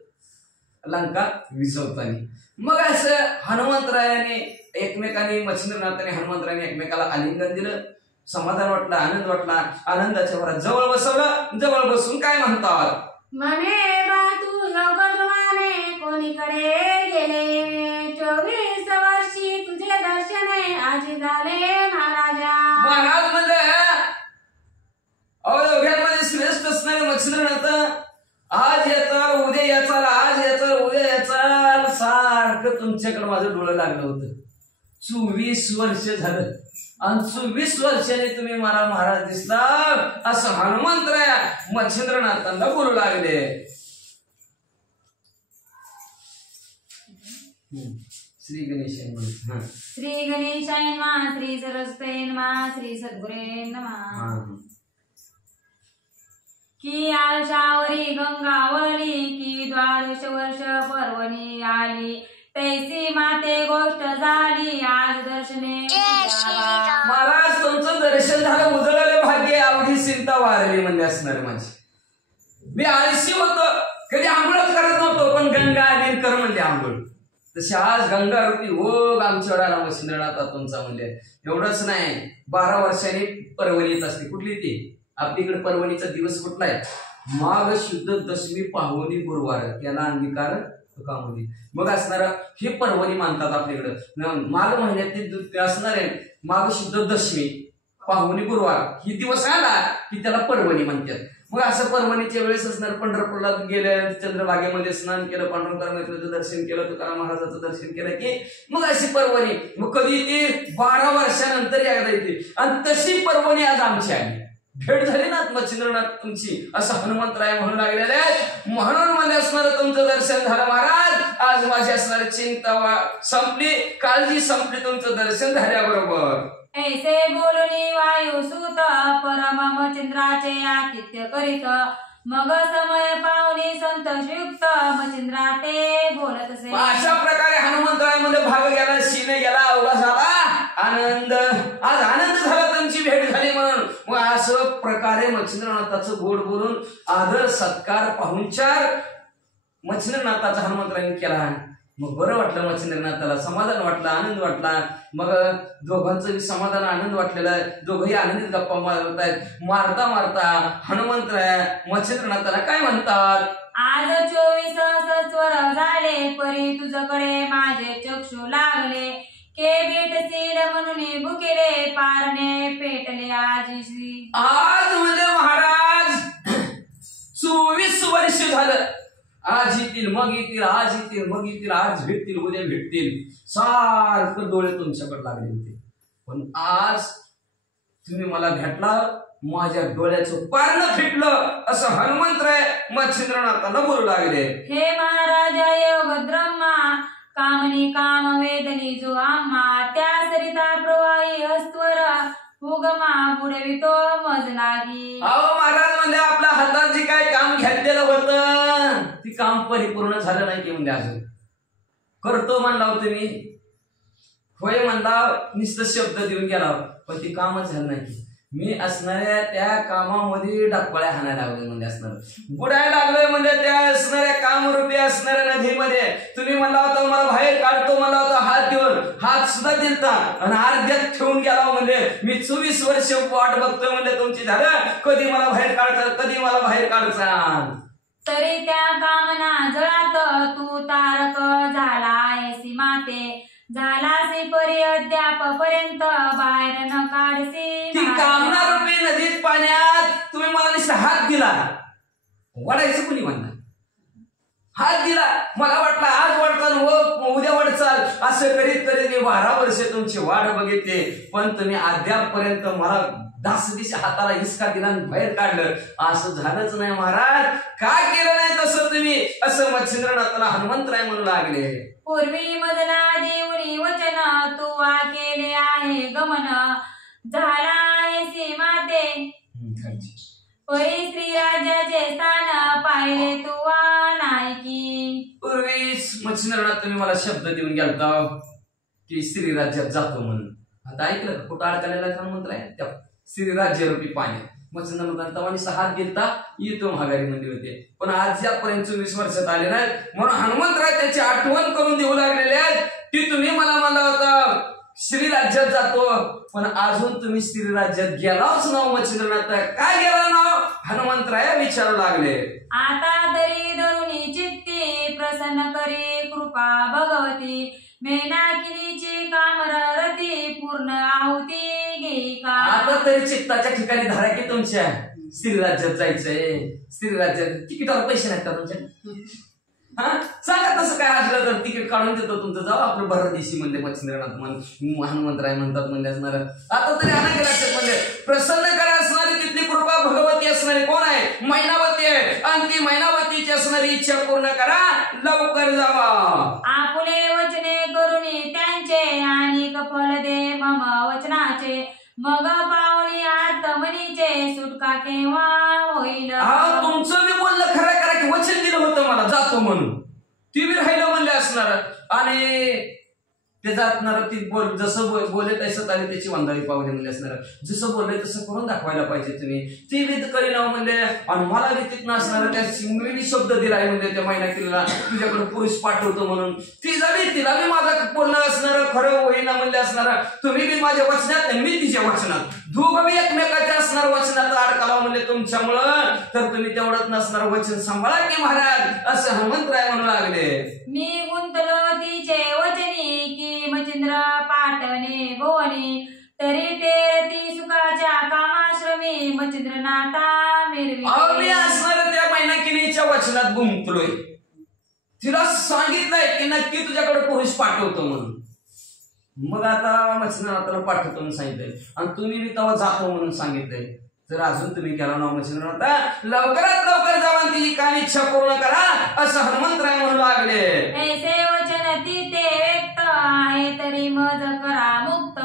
लंका विसवतानी. मग असं हनुमंतरायाने एकमेकांनी, मच्छिंद्रनाथाने हनुमंतरायाने एकमेकाला आलिंगन दिलं. समाधान वाटलं, आनंद वाटला. आनंदाच्या भरात जवळ बसवलं. जवळ बसून काय म्हणतात? म्हणे बा तू योगद्रमाने कोणीकडे गेले, 24 वर्षी तुझे दर्शने आजी झाले महाराजा. महाराज म्हणजे अवघ्यांमध्ये श्रेष्ठ असणारे मच्छिंद्रनाथ आज येचाल उद्या येचाल, आज येचाल उद्या येचाल, सारखं तुमच्याकडे माझं डोळं लागलं होतं. 24 वर्ष झालं आणि 24 वर्षांनी तुम्ही मला महाराज दिसला, असं हनुमंतराया मच्छिंद्रनाथांना बोलू लागले. श्री गणेशाय नमः. श्री गणेशाय नमः. श्री सरस्वती नमः. श्री सद्गुरे नमः. की आळशावरी गंगावली, की 12 वर्ष पर्वणी आली, तैसी माते गोष्ट झाली आज दर्शने. महाराज तुमचं दर्शन झालं, उजळले भाग्य, अवघी चिंता वारली म्हणजे असणार माझी. मी आळशी होतो, कधी आंघोळच करत नव्हतो, पण गंगा आली कर म्हणजे आंघोळ. तशी आज गंगा रूपी ओघ आमच्यावर आला मच्छिंद्रनाथ तुमचा म्हणजे. एवढंच नाही, 12 वर्षांनी पर्वणी येत असते. कुठली ती? आपलीकडे पर्वणीचा दिवस कुठला आहे? माघ शुद्ध दशमी पाहुणी गुरुवार, त्याला अंगीकार तुकामध्ये. मग असणार हे पर्वणी मानतात आपल्याकडं. माघ महिन्यात असणार आहे माघ शुद्ध दशमी पाहुणी गुरुवार, ही दिवस आला की त्याला पर्वणी म्हणतात. मग असं पर्वणीच्या वेळेस असणार पंढरपूरला गेले, चंद्रभागेमध्ये स्नान केलं, पांडुरंग मैत्रीचं दर्शन केलं, तुकाराम महाराजाचं दर्शन केलं की मग अशी पर्वणी. मग कधी येते? 12 वर्षानंतर एकदा येते. आणि तशी पर्वणी आज आमची आहे. भेट झाली ना मच्छिंद्रनाथ तुमची, असं हनुमंतराय म्हणू लागलेले आहेत. म्हणून मला असणार तुमचं दर्शन झालं महाराज. आज माझी असणारी चिंता संपली, काळजी संपली तुमचं दर्शन झाल्याबरोबर. ऐसे बोलणी वायुसूत परम मच्छिंद्राचे आतिथ्य करीत, मग समय पाहुणी संतोषयुक्त मच्छिंद्रा ते बोलत असे. अशा प्रकारे हनुमंतरायामध्ये भाग गेला, शिने गेला, अवघा झाला, आनंद. आज आनंद झाला तुमची भेट झाली म्हणून. मग असं प्रकारे मच्छिंद्रनाथाचं गोड बोलून आदर सत्कार पाहुणचार मच्छिंद्रनाथाचा हनुमंतरायांनी केला. मग बरं वाटलं मच्छिंद्रनाथाला, समाधान वाटलं, आनंद वाटला. मग दोघांचं समाधान आनंद वाटलेला आहे. दोघंही आनंदीत गप्पा मारत आहेत. मारता मारता हनुमंतराय मच्छिंद्रनाथाला काय म्हणतात? आज 24 सहस्र झाले, परी तुझकडे माझे चक्षु लागले, के भेटतील म्हणून भुकेले, पारणे पेटले आजीशी. आज म्हणजे महाराज 24 वर्ष झालं. आज येतील, मग येतील, आज येतील, मग येतील, आज भेटतील, उद्या भेटतील, सारखं डोळे तुमच्याकडे लागले होते. पण आज तुम्ही मला भेटला, माझ्या डोळ्याचं पारणं फिटलं, असं हनुमंतराय मच्छिंद्रनाथाला बोलू लागले. हे महाराजा योगद्रम्हा, कामनी काम वेदनी जो आम्हा, त्या सरिता प्रवाही हस्तवर उगमा बुडवितो मज लागी. अहो महाराज म्हणजे आपल्या हातात जे काय काम घेतलेलं होतं ती काम परिपूर्ण झालं नाही की म्हणजे अजून करतो म्हणला तुम्ही, होय म्हणला, नुसतं शब्द देऊन गेला, पण ती कामच झालं नाही. मी असणाऱ्या त्या कामामध्ये डकपळ्या हाणायला लागलोय म्हणजे असणार, बुडायला लागलोय म्हणजे त्या असणाऱ्या कामरूपी असणाऱ्या नदीमध्ये. तुम्ही म्हणला होता मला बाहेर काढतो, मला होता हात देऊन, हात सुद्धा दिलता आणि अर्ध्यात ठेवून गेला. म्हणजे मी 24 वर्ष वाट बघतोय म्हणजे तुमची, झालं कधी मला बाहेर काढचा, कधी मला बाहेर काढचा. तरी त्या कामना जळात तू तारक झाला ऐसी माते, झालासी परी अद्याप पर्यंत बाहेर न काढसी. ती कामना रूपी नदीत पाण्यात तुम्ही मला नुसता हात दिला, वडायचं कुणी म्हणणार, हात दिला. मला वाटलं आज वाढचाल व उद्या वाढचाल, असं करीत करीत मी 12 वर्ष तुमची वाट बघितली, पण तुम्ही अद्यापपर्यंत मला 10 दिवस हाताला हिसका दिला आणि बाहेर काढलं. असं झालंच नाही महाराज, का केलं नाही तसं तुम्ही, असं मच्छिंद्रनाथाला हनुमंतराय म्हणू लागले. पूर्वी मजला देऊनी वचन तू केले आहे गमन, झाला ऐसी माते परी श्री राज्याचे स्थान पाहिले तू नायकी. पूर्वी मच्छिंद्रनाथ तुम्ही मला शब्द देऊन गेलता की श्री राज्यात जातो म्हणून. आता ऐकलं का कुठं अडकलेला हनुमंतराय, त्या श्री राज्य रूपी पाण्यात. मच्छिंद्रनाथ तवानी हात गेलता येतो महागारी मध्ये होते, पण आज यापर्यंत 24 वर्षात आले नाहीत. म्हणून हनुमंतराय त्याची आठवण करून देऊ लागलेले आहेत की तुम्ही मला म्हणला होता श्री राज्यात जातो, पण अजून तुम्ही श्री राज्यात गेलाच नाव. मच्छिंद्रनाथ काय गेला नाव, हनुमंतराय विचारू लागले. आता तरी धरुणी चित्ती प्रसन्न करी कृपा भगवती, मेनाकिनीची कामरती पूर्ण आहुती घेई का. आता तरी चित्ताच्या ठिकाणी धरा की तुमच्या श्री राज्यात जायचंय. श्री राज्यात तिकिटावर पैसे नाहीत का तुमच्या, हा सांगा तसं काय असलं तर तिकीट काढून देतो तुमचं, जाऊ आपलं भरदेशी म्हणले मच्छिंद्रनाथ. हनुमंतराय म्हणतात म्हणजे असणार. आता तरी आणा लक्षात म्हणजे प्रसन्न करा असणारी तिथली कृपा भगवती असणारी कोण आहे, मैनावती आहे, आणि ती मैनावतीची असणारी इच्छा पूर्ण करा, लवकर जावा. आपुले वचने करुणी त्यांचे आणि कफल दे मम वचनाचे, मग पाहुणी आत्मनीचे सुटका केव्हा होईल. हा तुमचं मी बोललं खरं करा की वचन दिलं होतं मला जातो म्हणून, ती बी राहिलं म्हणले असणार. आणि ते जातणार ती जसं बोले तसं आले त्याची वंदाळी पावले म्हणजे असणार. जसं बोलले तसं करून दाखवायला पाहिजे तुम्ही. ती विध करीनाव म्हणजे आणि मला विधीत नसणार त्या सिंगवी शब्द दिलाय म्हणजे त्या महिन्याला तुझ्याकडे पुरुष पाठवतो म्हणून. ती जावी तिला बी माझं बोलणं असणार खरं होईना म्हणजे असणार. तुम्ही बी माझ्या वचनात मी तिच्या वचनात, दोघं बी एकमेकाच्या असणार वचनात अडकाला म्हणजे तुमच्यामुळं. तर तुम्ही तेवढंच नसणार वचन सांभाळा की महाराज, असं हनुमंतराय म्हणू लागले. मी गुंतलो तिचे वचनी की मच्छिंद्र पाठवणे भुवनी, तरी ते ती सुखाच्या कामाश्रमी मच्छिंद्रनाथा मिरवी. मी असणार त्या मैनाकिनीच्या वचनात गुंतलोय. तिला सांगितलंय की नक्की तुझ्याकडे पुरुष पाठवतो म्हणून. मग आता मच्छिंद्रनाथाला पाठवतो म्हणून सांगितलंय आणि तुम्ही मी तेव्हा जातो म्हणून सांगितलंय. तर अजून तुम्ही गेला ना मच्छिंद्रनाथ, लवकरात लवकर जावा ती काय इच्छा पूर्ण करा, असं हनुमंतराय म्हणू लागले. ऐसे वचन तिथे व्यक्त आहे तरी मज करा मुक्त,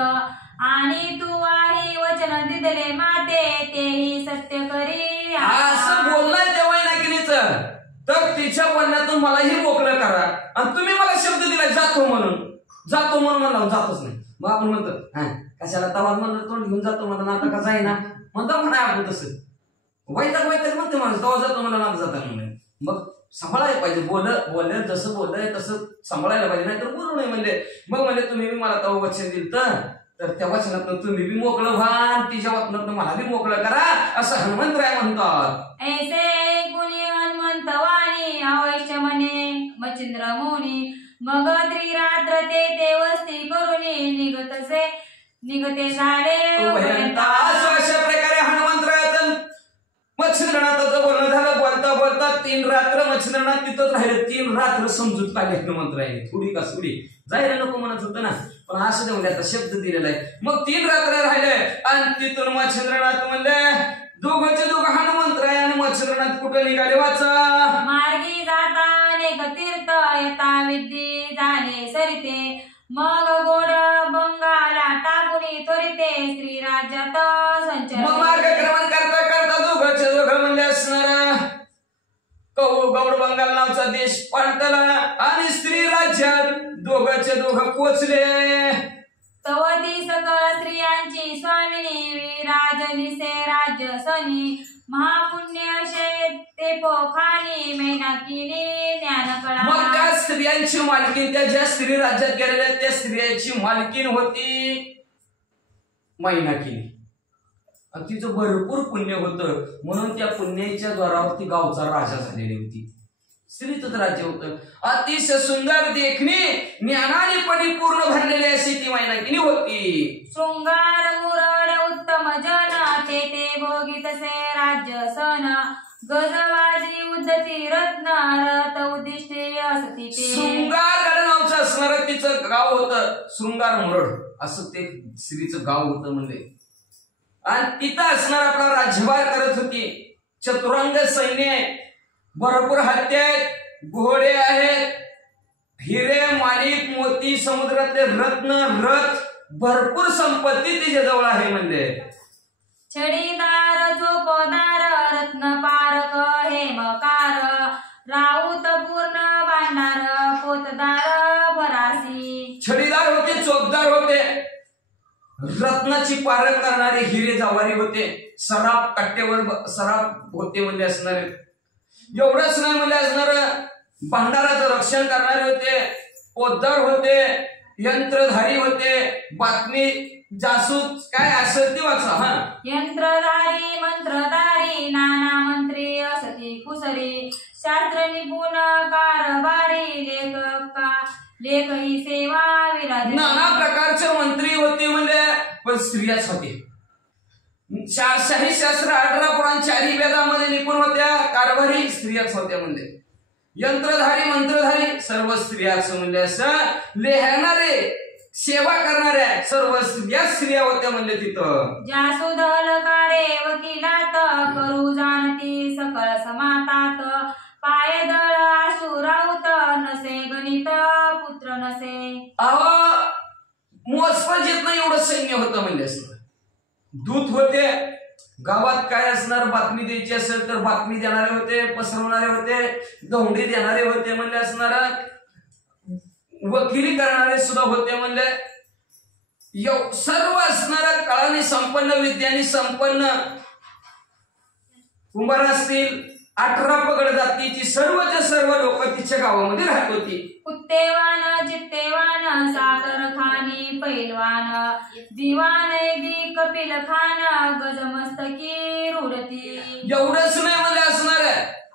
आणि तू आहे वचन दिदले माते तेही सत्य करी. असं बोललाय त्या मैनाकिनीचं, तर तिच्या बोलण्यातून मलाही मोकळं करा. आणि तुम्ही मला शब्द दिलाय जातो म्हणून, जातो म्हणून म्हणला जातच नाही. मग आपण म्हणतो हा कशाला तवाज म्हणलं तोंड घेऊन जातो म्हणा आता कसा आहे ना म्हणतो म्हणा आपण तसं वैताग म्हणते माणूस तवा जातो मला नात जाता म्हणून. मग सांभाळायला पाहिजे, बोलले जसं बोललंय तसं सांभाळायला पाहिजे, नाही तर बोलू नये म्हणजे. मग म्हणजे तुम्ही मला तेव्हा वचन दिलं तर त्या वचनातून तुम्ही बी मोकळं व्हा, तिच्या वचनातून मला बी मोकळं करा, असं हनुमंतराय म्हणतात. ऐसे कुणी हनुमंत वाणी अवश्य म्हणे मच्छिंद्र मुनी, मग त्रिरात्र ते वस्ती करुणी निघते झाले. अशा प्रकारे हनुमंतरायाचं मच्छिंद्रनाथाचं बोलणं झालं. बोलता बोलता 3 रात्र मच्छिंद्रनाथ तिथंच राहिले. 3 रात्र समजूत काढली हनुमंतरायाने, थोडी का सुडी जायला नको म्हणत होतं ना, पण असं देऊन आता शब्द दिलेला आहे. मग 3 रात्र राहिले आणि तिथून मच्छिंद्रनाथ म्हणले दोघंचे दोघं हनुमंतराय आणि मच्छिंद्रनाथ कुठे निघाले वाचा. मार्गी जाता अनेक तीर्थ येता विद्धी झाले सरिते, मग गोड बंगाला टाकुनी त्वरिते श्री राज्यात संचर. मग मार्गक्रमण करता करता दोघंचे दोघं म्हणले असणार गौड बंगाल नावचा देश पालटला आणि स्त्री राज्यात दोघंचे दोघं पोचले. तवती सकळ स्त्रियांची स्वामिनी विराजलिसे राज्य सनी महापुण्य शे ते पोखानी मैनाकिनी ज्ञान मग कळा. त्या स्त्रियांची मालकीन, त्या ज्या स्त्री राज्यात गेलेल्या त्या स्त्रियांची मालकीन होती मैनाकिनी. तिचं भरपूर पुण्य होतं म्हणून त्या पुण्याच्या द्वारावरती गावचा राजा झालेली होती. स्त्रीचंच राज्य होतं. अतिशय सुंदर देखणी ज्ञानाने परिपूर्ण भरलेली अशी ती मैनाकिनी होती. शृंगार मुरड उत्तम जन ते ते भोगितसे राज्य सन गजवाजी उद्धती रत्न रथ उद्दिष्टे असती ते. शृंगार नावचं असणारं तिचं गाव होतं. शृंगार मुरड असं ते स्त्रीचं गाव होतं म्हणजे. आणि तिथं असणार आपला राज्यभार करत होती. चतुरंग सैन्य आहे, भरपूर हत्ती आहेत, घोडे आहेत, हिरे माणिक मोती समुद्रातले रत्न रथ भरपूर संपत्ती तिच्या जवळ आहे म्हणजे. छडीदार चोपदार रत्न पारक हेमकार राऊत पूर्ण भांडार पोतदार भरासी. छडीदार होते, चोपदार होते, रत्नाची पारख करणारे हिरे जवारी होते, सराफ कट्टेवर सराफ होते म्हणजे असणारे. एवढंच नाही म्हणजे असणार भांडाराचं रक्षण करणारे होते, पोतदार होते, यंत्रधारी होते, बातमी जासूस काय असेल ती वाचा. हा यंत्रधारी मंत्रधारी नाना मंत्री असती कुसरी शास्त्र निपुण कारभारी लेख ही सेवा विराज. नाना प्रकारचे मंत्री होते म्हणजे पण स्त्रियाच होते. शाही शास्त्र 18 पुराण 4 वेदामध्ये निपुण होत्या, कारभारी स्त्रियाच होत्या म्हणजे. यंत्रधारी मंत्रधारी सर्व स्त्रियाच म्हणजे असं लिहिणारे सेवा करणाऱ्या सर्व स्त्रिया होत्या म्हणजे तिथं. जासुदलकारे वकिलात करू जाणती सकळ समातात पायदळ आसुरावत नसे गणित पुत्र नसे. मोजपा येत नाही एवढं सैन्य होतं म्हणजे असं. दूत होते, गावात काय असणार बातमी द्यायची असेल तर बातमी देणारे होते, पसरवणारे होते, दौंडी देणारे होते म्हणजे असणार, वकिली करणारे सुद्धा होते म्हणजे. सर्व असणारा कळाने संपन्न विद्याने संपन्न कुंभार असतील, 18 पगड जातीची सर्वच्या सर्व लोक तिच्या गावामध्ये राहत होती. कुत्तेवान चित्तेवान साखर खानी पैलवान दिवान दी कपिल खान गजमस्तकी रुडती. एवढंच नाही म्हणजे असणार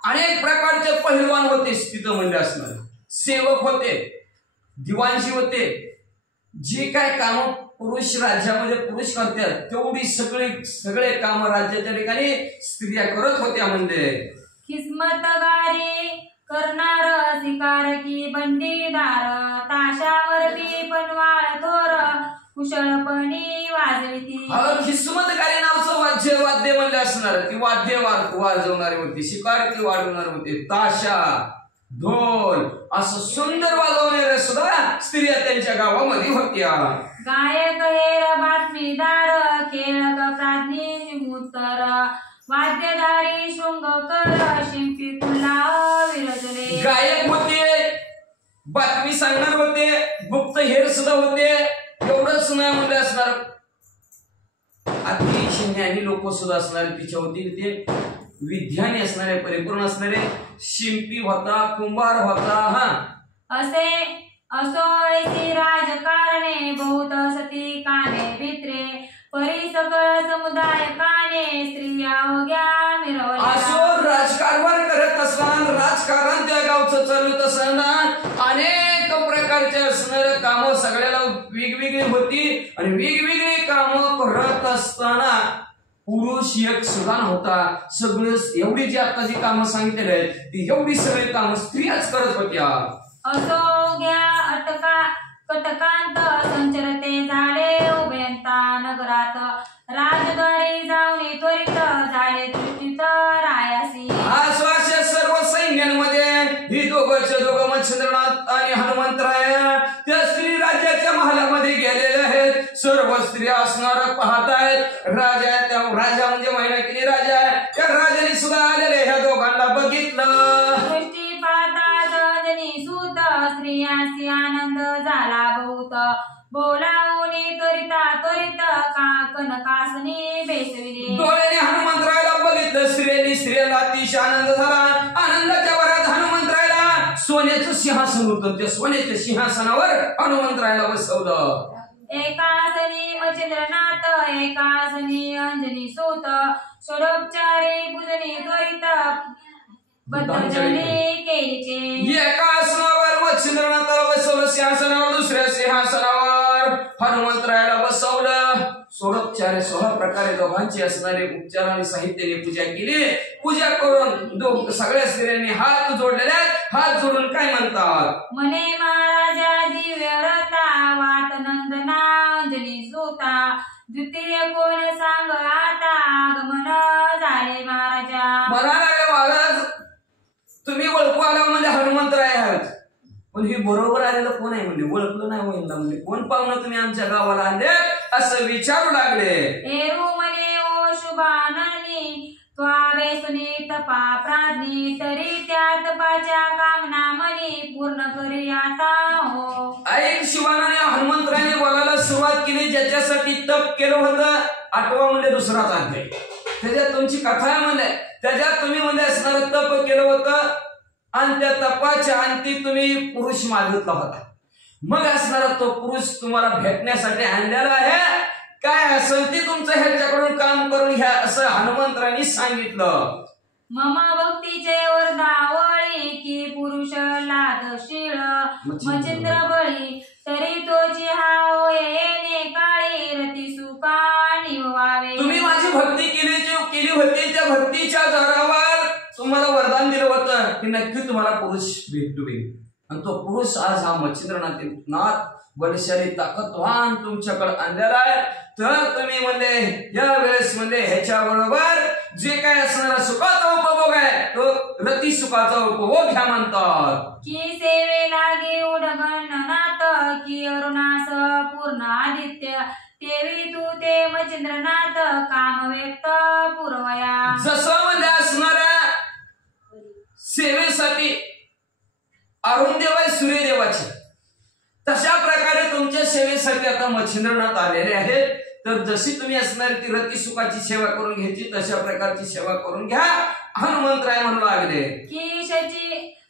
अनेक प्रकारचे पहिलवान होते तिथं म्हणजे असणार. सेवक होते, दिवाणजी होते, जे काय काम पुरुष राज्यामध्ये पुरुष करतात तेवढी सगळे काम राज्याच्या ठिकाणी स्त्रिया करत होत्या म्हणजे. किस्मतगारी करणार शिकारकी बंडीदार ताशावरती पनवाळ थोर कुशळपणी वाजविती. किस्मतकारी नावचं वाद्य म्हणले असणार ती वाद्य वाजवणारे होते, शिकारकी वाजवणारे होते, ताशा ढोल असं सुंदर वाजवणारे सुद्धा स्त्रिया त्यांच्या गावामध्ये होत्या. गायक हेर बातमीदार खेळक प्राज्ञी उत्तर वाद्यधारी शृंगकर शिंपी कुल्ला विरजले. गायक होते, बातमी सांगणार होते, गुप्त हेर सुद्धा होते. एवढंच नाही म्हणजे असणार अतिशय ज्ञानी लोक सुद्धा असणारे तिच्या होती. ते विद्याने असणारे परिपूर्ण असणारे शिंपी होता, कुंभार होता. हा असे असो ऐसी राजकारणे बहुत सती काने भित्रे परी सकळ समुदाय काने स्त्रिया होग्या मिरवल्या. असो राजकारभार करत असताना राजकारण त्या गावचं चालत असताना अनेक प्रकारचे असणारे कामं सगळ्याला वेगवेगळी होती आणि वेगवेगळी कामं करत असताना पुरुष एक सुद्धा नव्हता. सगळं एवढी जी आता जी कामं सांगितलेली आहेत ती एवढी सगळी कामं स्त्रियाच करत होत्या. असो घ्या अटका कटकांत संचरते झाले उभयंता नगरात राजद्वारी जाऊन त्वरित झाले दृष्टीत रायासी. आश्वास्य सर्व सैन्यांमध्ये ही दोघंचे दोघं मच्छिंद्रनाथ आणि हनुमंतराय त्या स्त्री राज्याच्या महालामध्ये गेलेले आहेत. सर्व स्त्रिया असणार पाहत आहेत. राजा म्हणजे मैनाकिनी राजा आहे. त्या राजाने सुद्धा आलेले ह्या दोघांना बघितलं. दृष्टी पाहता जनी सूत स्त्रियांची आनंद झाला बहुत बोलावून त्वरिता कनकासनी बेसविले. डोळ्याने हनुमंतरायाला बघितलं. स्त्रियाला अतिशय आनंद झाला. आनंदाच्या भरात हनुमंतरायाला सोन्याचं सिंहासन होतं. त्या सोन्याच्या सिंहासनावर हनुमंतरायाला बसवलं. एकासनी मच्छिंद्रनाथ एकासनी अंजनी सूत षोडोपचारे पूजनी त्वरित बद्धजनी केलीचे. एका आसनावर मच्छिंद्रनाथाला बसवलं सिंहासनावर. दुसऱ्या सिंहासनावर हनुमंतरायाला बसवलं. 16 प्रकारे दोघांची असणारे उपचार आणि साहित्याने पूजा केली. पूजा करून सगळ्या स्त्रियांनी हात जोडलेले आहेत. हात जोडून काय म्हणतात? म्हणे महाराजा दिव्य रता वात नंदना अंजनी सूता द्वितीय कोण सांग आता आगमन झाले महाराजा. म्हणाले महाराज तुम्ही ओळखू आला म्हणजे हनुमंतराय आहात. पण हे बरोबर आलेलं कोण आहे म्हणजे ओळखलं नाही होईल ना म्हणजे कोण पाहुणं तुम्ही आमच्या गावाला आणले असं विचारू लागले. एरू म्हणे ओ शुभाननी त्वावे सुनी तपा प्राज्ञी तरी त्या तपाच्या कामना मनी पूर्ण करी आता हो. ऐक शिवानाने हनुमंतरायाने बोलायला सुरुवात केली. ज्याच्यासाठी तप केलं होतं 8वा म्हणजे दुसराच अध्याय त्याच्यात तुमची कथा आहे म्हणजे त्याच्यात तुम्ही म्हणजे असणारं तप केलं होतं आणि त्या तपाच्या अंती तुम्ही पुरुष मागितला होता. मग असणारा तो पुरुष तुम्हाला भेटण्यासाठी आणलेला आहे. काय असेल ते तुमचं ह्याच्याकडून काम करून घ्या असं हनुमंतरायांनी सांगितलं. ममा भक्तीचे वरदावळी की पुरुष लादशीळ मच्छिंद्र बळी तरी तोची हाव येणे काळी रती सुका निवावे. तुम्ही माझी भक्ती केली होती. त्या भक्तीच्या जोरावर तुम्हाला वरदान दिलं होतं की नक्की तुम्हाला पुरुष भेटवेल. आणि तो पुरुष आज हा मच्छिंद्रनाथ बलशाली ताकदवान तुमच्याकडे आणलेला आहे. तर तुम्ही म्हणजे या वेळेस म्हणजे ह्याच्या बरोबर जे काय असणारा सुखाचा उपभोग आहे तो रती सुखाचा उपभोग घ्या म्हणतात. की सेवे लागे उडगणनाथ की अरुणास पूर्ण आदित्य तेवी तू ते मच्छिंद्रनाथ काम व्यक्त पुरवया. जसं म्हणजे असणाऱ्या सेवेसाठी अरुणदेव आहे सूर्यदेवाची तशा प्रकारे तुमच्या सेवेसाठी आता मच्छिंद्रनाथ आलेले आहेत. तर जशी तुम्ही असणारी ती रती सुखाची सेवा करून घ्यायची तशा प्रकारची सेवा करून घ्या हनुमंतराय म्हणू लागले. की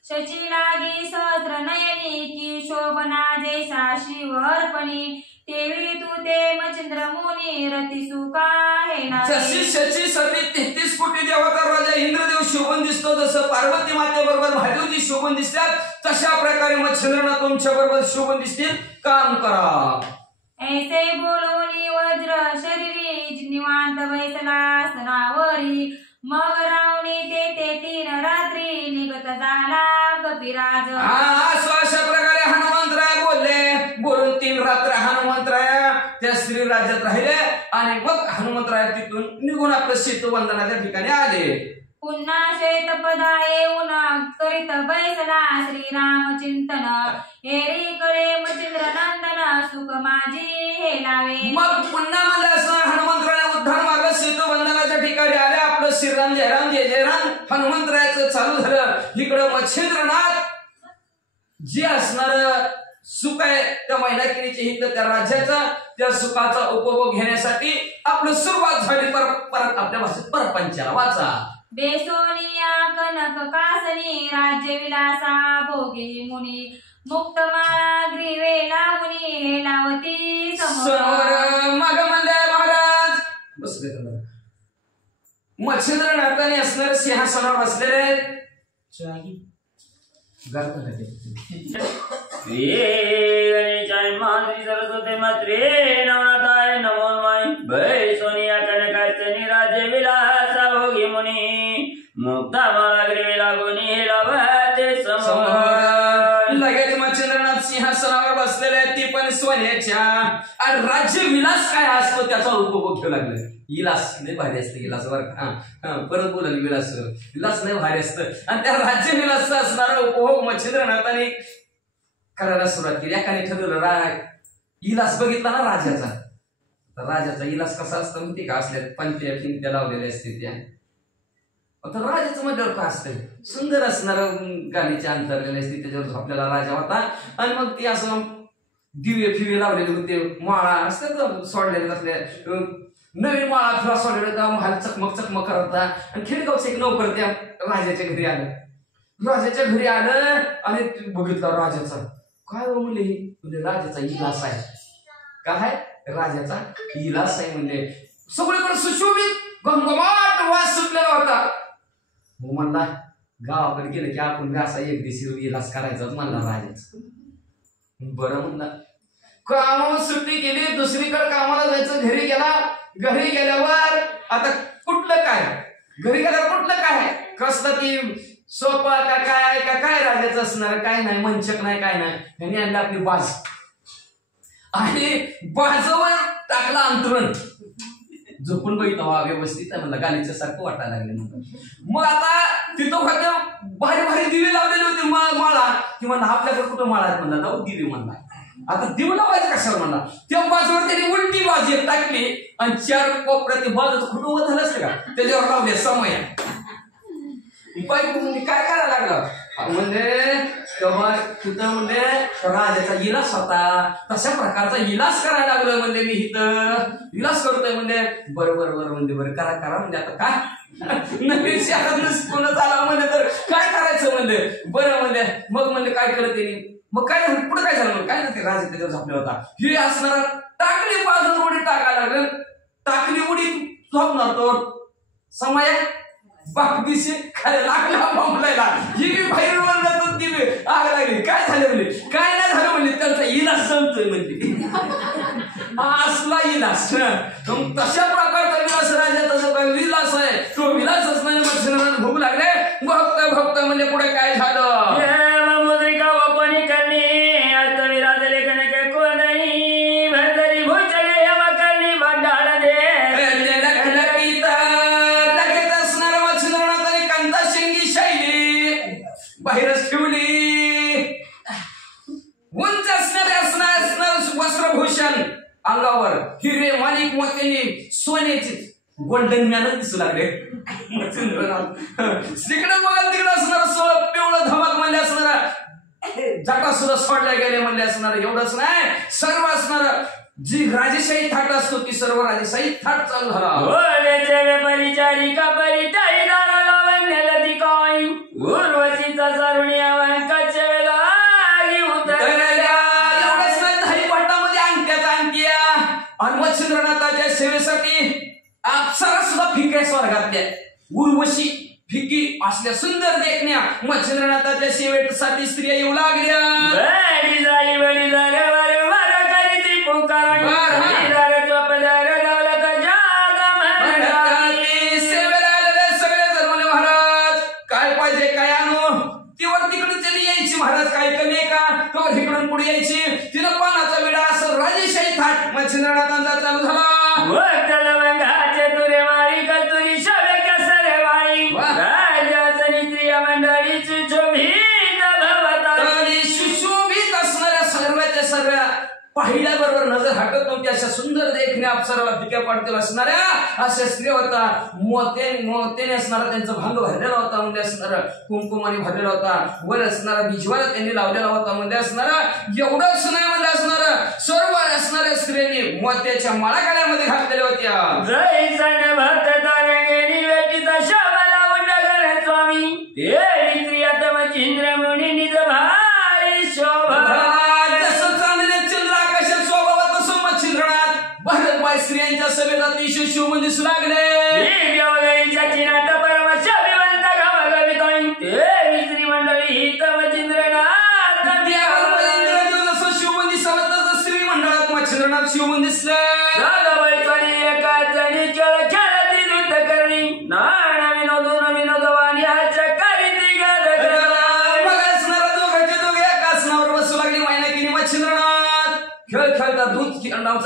शची लागी सहस्र नयनी की शोभना जैसा शिव अर्पणी तेवी तू ते मच्छिंद्र मुनी रती सुखा हे जशी शची सती 33 कोटी देवता राजा इंद्रदेव शोभून दिसतो जसं पार्वती मातेबरोबर महादेवजी शोभून दिसतात तशा प्रकारे मच्छिंद्रनाथ तुमच्या बरोबर शोभून दिसतील. काम करा. ऐसे बोलूनी वज्र शरीरी निवांत बैसला सनावरी मग रावणी ते 3 रात्री निघत झाला कपिराज. अशा प्रकारे हनुमंतराय बोलले. बोलून 3 रात्र हनुमंतराय त्या स्त्री राज्यात राहिले आणि मग हनुमंतराय तिथून निघून आपलं सेतुबंधनाच्या ठिकाणी आले. पुन्हा श्वेतपदा येऊन करीत बैसला श्रीराम चिंतन हेरी कळे मच्छिंद्र नंदन सुख माझी हे लावे. मग पुन्हा मला असं हनुमंतराय उद्धार मार्ग सेतुबंधनाच्या ठिकाणी आले. आपलं श्रीराम जयराम जय जयराम हनुमंतरायाचं चालू झालं. इकडं मच्छिंद्रनाथ जे असणार सुख आहे त्या मैनाकिनीच्या इथलं त्या राज्याचा त्या सुखाचा उपभोग घेण्यासाठी आपलं सुरुवात झाली. परत आपल्या भाषेत परपंचाला वाचा. बेसोनिया कनक कासनी राज्य विलासा भोगी मुनी मुक्त माळा ग्रीवे लावणी हे लावती समोर. माग म्हणले महाराज बसले. मच्छिंद्रनाथाने असणारे सिंहासनावर बसलेले आहेत. सरस्वती मात्रे नवनाथाय नमो नमः. भय सोनिया कनकासनी राज्य विलासा भोगी मुनी मुक्ता माळा ग्रीवे लागोनी हे लावते समोर. लगेच मच्छिंद्रनाथ सिंहासनावर बसलेले आहेत ती पण सोन्याच्या. आणि राज्य विलास काय असतो त्याचा उपभोग घेऊ लागले. विलास नाही भारी असतं. विलास बरं परत बोला. विलास नाही भारी असतं. आणि त्या राज्य विलास असणारा उपभोग मच्छिंद्रनाथाने करायला सुरुवात केली. एकाने ठरवलं इलास बघितला ना राजाचा. राजाचा इलास कसा असतो माहिती का? असल्या पंत्या फिंत्या लावलेल्या असते त्या. आता राजाचं म्हटल्यावर काय असतंय सुंदर असणार गालीच्या अंतरलेले असते त्याच्यावर झोपलेला राजा होता. आणि मग ती असं दिवे फिवे लावलेले होते, माळा असतात सोडलेले असल्या, नवीन माळा फिरा सोडलेला होता, महाल चकमक चकमक करत होता. आणि खेडगावचं एक नोकर त्या राजाच्या घरी आलं. राजाच्या घरी आलं आणि बघितलं राजाचा. काय हो म्हणले, म्हणजे राजाचा इलास आहे. काय राजाचा इलास आहे म्हणजे, सगळीकडे सुशोभित घमघमाट वास सुटलेला होता. हो म्हणला, गावाकडे गेलं की आपण असा एक दिवशी इलास करायचाच म्हणला राजाचा. बरं म्हणला, कामावर सुट्टी केली, दुसरीकडे कामाला जायचं. घरी गेला. घरी गेल्यावर आता कुठलं काय, घरी गेल्यावर कुठलं काय, कसलं ती सोपा का काय राजाचं असणार, काय नाही, मंचक नाही, काय नाही. त्यांनी आणलं आपली बाज आणि बाजूवर टाकला अंतरण. झोपून बघितला व्यवस्थित आहे म्हणला, गालीच्या सारखं वाटायला लागले. मग आता तिथं होत्या भारी भारी दिवे लावलेले होते, माळा. की म्हणला आपल्याकडे कुठं माळा आहेत म्हणला, जाऊ दिवे म्हणला. आता दिव लावायचं कशावर म्हणला. त्या बाजूवर त्यांनी उलटी बाजू टाकली आणि 4 कोपऱ्यात बाजूचं खुटवत झालं असं का, त्याच्यावर लावले समय. बायको म्हणजे काय करायला लागला म्हणजे, तेव्हा तिथं म्हणजे राजाचा इलास होता, तशा प्रकारचा इलास करायला लागलोय म्हणजे मी इथं इलास करतोय म्हणजे. बरोबर म्हणजे बरं करा म्हणजे आता काय नवीन शहरात कोणच आला म्हणजे तर काय करायचं म्हणजे. बरं म्हणजे मग म्हणजे काय केलं त्यांनी, मग काय पुढे काय झालं, काय नाही ते राजा त्याच्यावर झोपला होता. हे असणार टाकली बाजून उडी टाकायला लागलं, टाकली उडी झोपणार तो समय बागदीशी खाली लागला बोंबलायला. ही बी बाहेर वरला तर ती आग लागली. काय झालं म्हणजे, काय नाही झालं म्हणजे, त्यांचा इलास संपतोय म्हणजे. असला इलास. तशा प्रकारचा विलास राजाचा जो काही विलास आहे, तो विलास असणारे मच्छिंद्राला भूक लागले. भक्त म्हणजे पुढे काय झालं, बाहेरच ठेवली. उंच असणारे वस्त्रभूषण अंगावर, हिरे माणिक मोत्याने सोन्याचे गोल्डन मॅनच दिसू लागले. तिकडे बघा तिकडे असणार सोळं पिवळं धमाक म्हणले असणार, जटा सुद्धा सोडल्या गेले म्हणले असणार. एवढंच नाही, सर्व असणार जी राजेशाही थाट असतो ती सर्व राजेशाही थाट चालू झाला. उर्वशीचा सरुणिया वंकाच्या वेळा एवढंच नाही, धाई पट्टामध्ये अंगठ्याचा अंकिया आणि मच्छिंद्रनाथाच्या सेवेसाठी अप्सरा सुद्धा फिक्या स्वर्गातल्या. उर्वशी फिकी असल्या सुंदर देखण्या मच्छिंद्रनाथाच्या सेवेसाठी स्त्रिया येऊ लागल्या. बडी जाई बडी जागा वारे वारा करीती पुकार सेवेला आलेले सगळे जण म्हणे, महाराज काय पाहिजे, काय आणू. तीवर तिकडून त्यांनी यायची, महाराज काय कमी आहे का, तो इकडून पुढे यायची. तिनं पानाचा विडा असं राजेशाही थाट मच्छिंद्रनाथांचा चालू झाला. मंडळीची सुशोभित असणाऱ्या सर्वांच्या सर्व पाहिल्याबरोबर नजर हटत नव्हती अशा सुंदर देखण्या अप्सराला फिक्या पडतील असणाऱ्या अशा स्त्रिया होता. मोत्याने असणारा त्यांचा भांग भरलेला होता म्हणजे असणारा, कुंकुमाने भरलेला होता. वर असणारा बिजवारा त्यांनी लावलेला होता म्हणजे असणारा. एवढंच नाही म्हणजे असणारा सर्व असणाऱ्या स्त्रियांनी मोत्याच्या माळा गळ्यामध्ये घातलेल्या होत्या. जय सन भक्त तारंगेनी वेटीचा शोभाला उंडा स्वामी ते स्त्रियात मच्छिंद्र मुनी निज भारी शोभा. स्त्रियांच्या सभेत अतिशय शोभून दिसू लागले. मंडळी हित मच्छिंद्रनाथ शोभून दिसत तसं स्त्री मंडळात मच्छिंद्रनाथ शोभून दिसलं.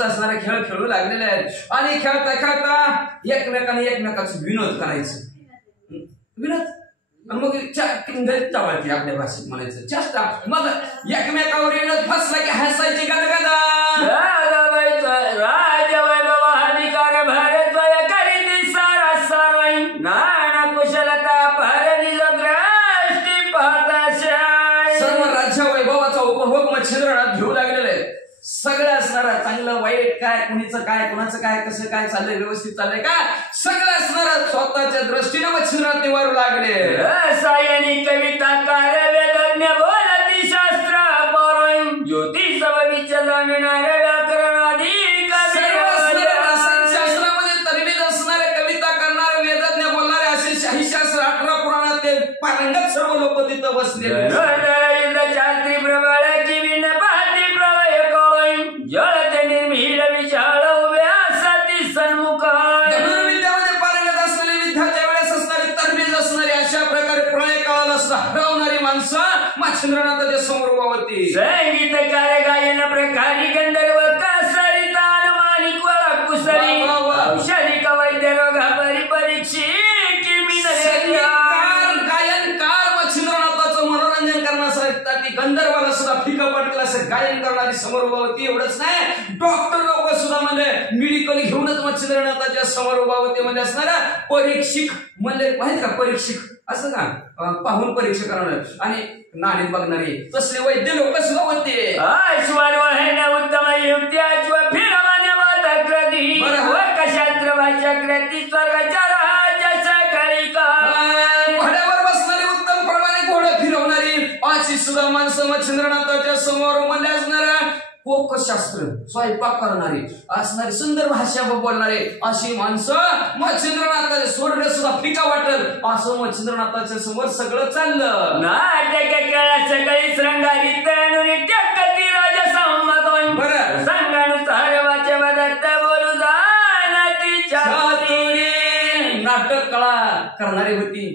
असणारे खेळ खेळू लागलेले आहेत आणि खेळता खेळता एकमेकांचं विनोद करायचं. विनोद मग चावायची आपल्या भाषेत म्हणायचं चेष्टा. मग एकमेकावर विनोद फसला की हसायची गदगदा. राजा वैभव हानिकार भारत करीती सारा सारवाई नाना कुशलता भरणी दृष्टी पाहता सर्व राज्य वैभवाचा उपभोग मच्छिंद्रनाथ घेऊ लागलेले. सगळं असणारा, चांगलं वाईट काय, कुणीचं काय, कुणाचं काय, कसं काय चाललंय, व्यवस्थित चाललंय का, सगळं असणारा स्वतःच्या दृष्टीने मच्छिंद्रनाथ निवारू लागले. रसायनी कविताकार वेदज्ञ बोलती शास्त्र पौराण ज्योतिष विचारणार व्याकरण आदी शास्त्रामध्ये तरबेज असणारे, कविता करणारे, वेदज्ञ बोलणारे असे शाही शास्त्र 18 पुराणात ते पारंगत सर्व लोक तिथं बसले. शास्त्री प्रबळाची विन पाहती प्रलय कळण जळते निर्मिल विशाळ उभ्या साती सन्मुख. धनुर्विद्यामध्ये पारंगत असलेले, विद्याच्या वेळेस असणारे, तरबेज असणारे, अशा प्रकारे प्रलय काळाला हरवणारी माणसं मच्छिंद्रनाथाच्या समोर उभा होती. संगीतकार गायन प्रकारी गंधर्व कासरी तान माणिक वळा कुसरी औषधी कवैद्य रोगा परी परीक्षित गायनकार मच्छिंद्रनाथाचं मनोरंजन करण्यासाठी गंधर्वाला सुद्धा फिकं पडतील असं गायन करणारी समोर उभा होती. एवढंच नाही, डॉक्टर लोक सुद्धा म्हणजे मेडिकल घेऊनच मच्छिंद्रनाथाच्या समोर उभा होते. म्हणजे असणारा परीक्षिक म्हणजे माहिती का, परीक्षिक असं का, पाहून परीक्षा करणार आणि नाणी बघणारे तसले वैद्य लोक सुद्धा होते. उत्तम युक्ती फिरमान्यवादी शास्त्र भाषा कृती स्वर्गाच्या घोड्यावर बसणारी, उत्तम प्रमाणे घोडं फिरवणारी अशी सुद्धा माणसं मच्छिंद्रनाथाच्या समोर मध्ये असणारा, कोकशास्त्र स्वयंपाक करणारी असणारी, सुंदर भाषा बोलणारे अशी माणसं मच्छिंद्रनाथाचे स्वर्ग सुद्धा फिका वाटल असं मच्छिंद्रनाथाच्या समोर सगळं चाललं. नाटक केळा सकाळी श्रंगारित राजसंमत बरं संघानुसार वाचवदत्त बोलू जानाची नाटक कळा करणारी होती.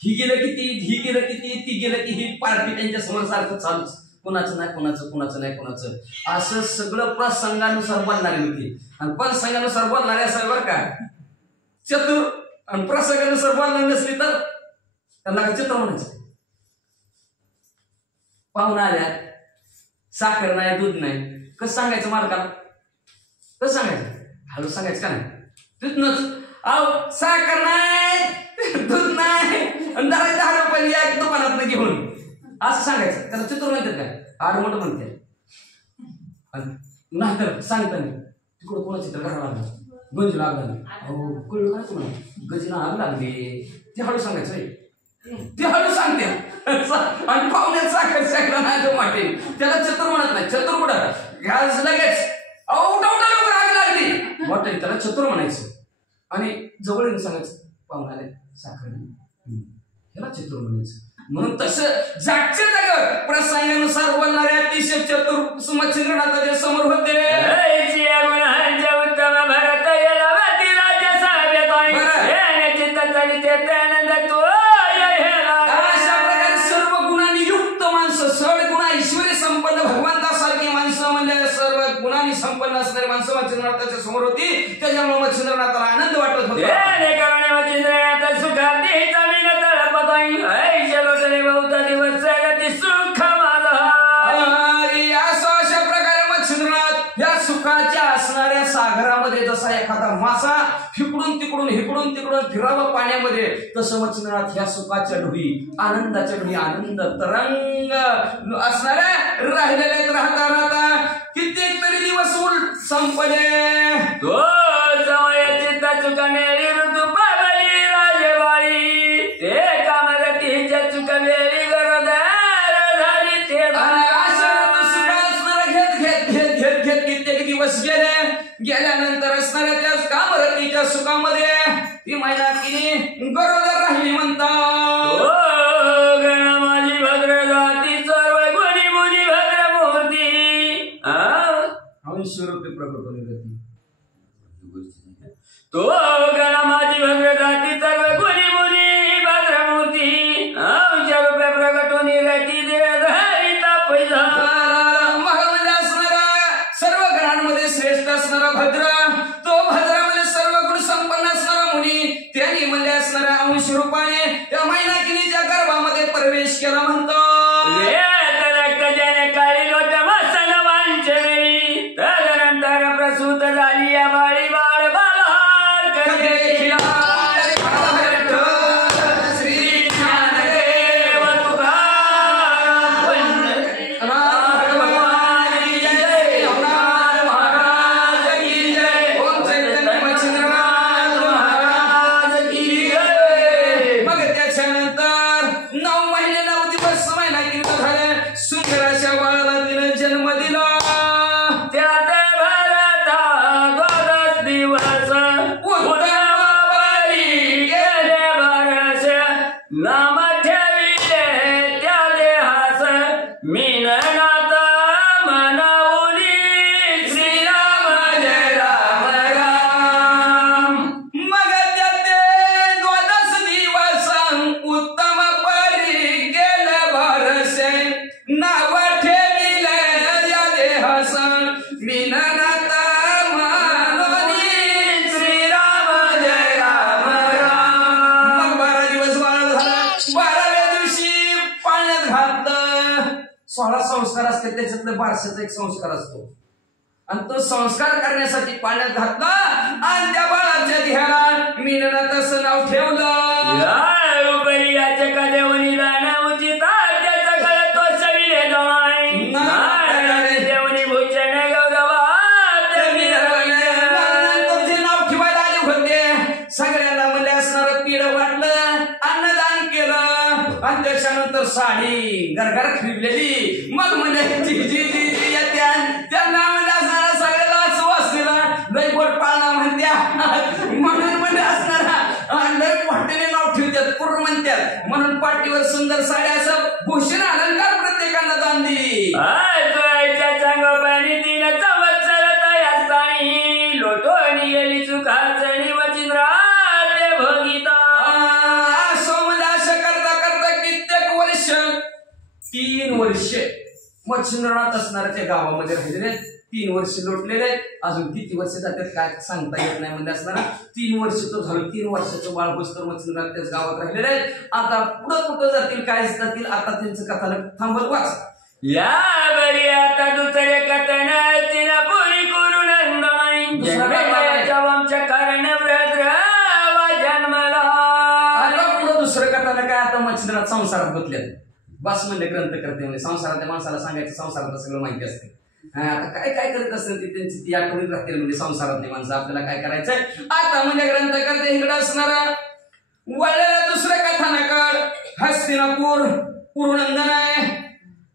ही गेलं किती, ही गेलं किती, ती गेलं की, ही पार्टी त्यांच्या समोर सारखं चालूच, कुणाचं नाही कुणाचं, कुणाचं नाही कुणाचं, असं सगळं प्रसंगानुसार बोलणारी होती. आणि प्रसंगानुसार बोलणारे असावे बरं का, चतुर. आणि प्रसंगानुसार बोलणार नसली तर त्यांना चित्र म्हणायचं. पाहुणा आल्या, साखर नाही, दूध नाही, कसं सांगायचं मालकाला, कसं सांगायचं, हळू सांगायचं का नाही, तिथनच अहो साखर नाही, दूध नाही, 10 रुपये या दुकानात घेऊन असं सांगायचं. त्याला चित्र म्हणतात काय, आडमोठ म्हणते. नाही तर सांगताना तिकडं कोणा चित्र करावं लागलं, गंज लागला नाही, अहो कळलं काय तुम्हाला, गजीला आग लागली, ते हळू सांगायचं, ते हळू सांगते. आणि पाहुण्यात साखर सांगला नाही तो वाटेल, त्याला चतुर म्हणत नाही. चतुर कुठं घ्यायचं लगेच, अहो उठा उठा लवकर आग लागली वाटेल, त्याला चतुर म्हणायचं. आणि जवळ येऊन सांगायचं, पाहुणाला साखर नाही, ह्याला चतुर म्हणायचं. म्हणून तसं जागच्या जागेवर प्रसंगानुसार बोलणारे अतिशय चतुर मच्छिंद्रनाथाच्या समोर होते. उत्तम भरत अशा प्रकारे सर्व गुणांनी युक्त माणसं, सड गुणा ऐश्वर्य संपन्न भगवंतासारखी माणसं, म्हणजे सर्व गुणांनी संपन्न असणारी माणसं मच्छिंद्रनाथाच्या समोर होती. त्याच्यामुळे मच्छिंद्रनाथाला आनंद वाटत होता. मच्छिंद्रनाथ सुखाती जमीन तळपत बहुता दिवस सुख अशा प्रकारे मच्छिंद्रनाथ या सुखाच्या असणाऱ्या सागरामध्ये जसा एखादा मासा हिकडून तिकडून फिरावं पाण्यामध्ये, तसं मच्छिंद्रनाथ या सुखाच्या ढोही, आनंदाच्या ढोही, आनंद तरंग असणाऱ्या राहिलेल्या राहता कित्येक तरी दिवस संपले. तो समय चित्ता चुकाने ऋतू पावली राजवाळी, ते कामगतीच्या चुकवेली गरदार झाली. ते घेत कित्येक दिवस गेल्यानंतर असणाऱ्या त्या कामरतीच्या सुखामध्ये ती मैनाकिनी गरोदर राहिली. म्हणतात माझी भद्र जाती सर्व गुणी मुनी भद्र मूर्ती अंशरूपी प्रकट होती. तो गणा माझी भद्र जाती सर्व गुणी मुनी भद्र मूर्ती अंशरूपे प्रकट होणी राहती देवधारिता पैसा. सर्व गणांमध्ये श्रेष्ठ असणारा भद्र, तो भद्रामध्ये सर्व गुण संपन्न असणारा मुनी, त्यांनी म्हणजे असणाऱ्या अंश रूपाने त्या मैनाकिनीच्या गर्भामध्ये प्रवेश केला. म्हणतो काळी लोट मसन वांचवेळी तदनंतर प्रसूत झाली या बाळी बाळ बाळार कधी श्री ज्ञानदेव तुकाराम 16 संस्कार असते, त्याच्यातले 1200चा एक संस्कार असतो आणि तो संस्कार करण्यासाठी पाण्यात घातला आणि त्या बाळाच्या ध्येयाला मीनं तसं नाव ठेवलं. त्याच्यानंतर साडी गरगर खरीदलेली. मग म्हणजे त्यांना म्हणजे असणारा सगळ्याला वाचलेला लय गोड पाळणा म्हणत्या म्हणून म्हणजे असणारा लय पाटीने नाव ठेवतात, पूर्ण म्हणतात म्हणून पाठीवर सुंदर साड्या असं भूषण अलंकार प्रत्येकाला दान दिली. लोटोनी गेली चुकाचणी वचिंद्रा भगिता. 3 वर्ष मच्छिंद्रनाथ असणाऱ्या गावामध्ये राहिलेले, 3 वर्ष लोटलेले. अजून किती वर्ष जातात काय सांगता येत नाही म्हणजे असणारा 3 वर्ष तो झालं. 3 वर्षाचं बाळ बसतर मच्छिंद्रनाथ त्याच गावात राहिलेले आहेत. आता पुढं कुठं जातील काय जातील आता त्यांचं कथानक थांबत वाच. या बरी आता दुसरे कथन पुरी करू नंदमाईच्या कारण जन्मला. आता पुढं दुसरं कथानक काय आता मच्छिंद्रनाथ संसारात गुंतल्यात. बस म्हणले ग्रंथ करते म्हणजे संसाराच्या माणसाला सांगायचं संसारात सगळं माहिती असते. आता काय काय करत असेल ती त्यांची ती आठवणीत राहतील म्हणजे संसारातली माणसं आपल्याला काय करायचंय. आता म्हणजे ग्रंथ करते इकडे असणारा वळलेला दुसरं कथानक हस्तिनापूर पुरुनंदन आहे.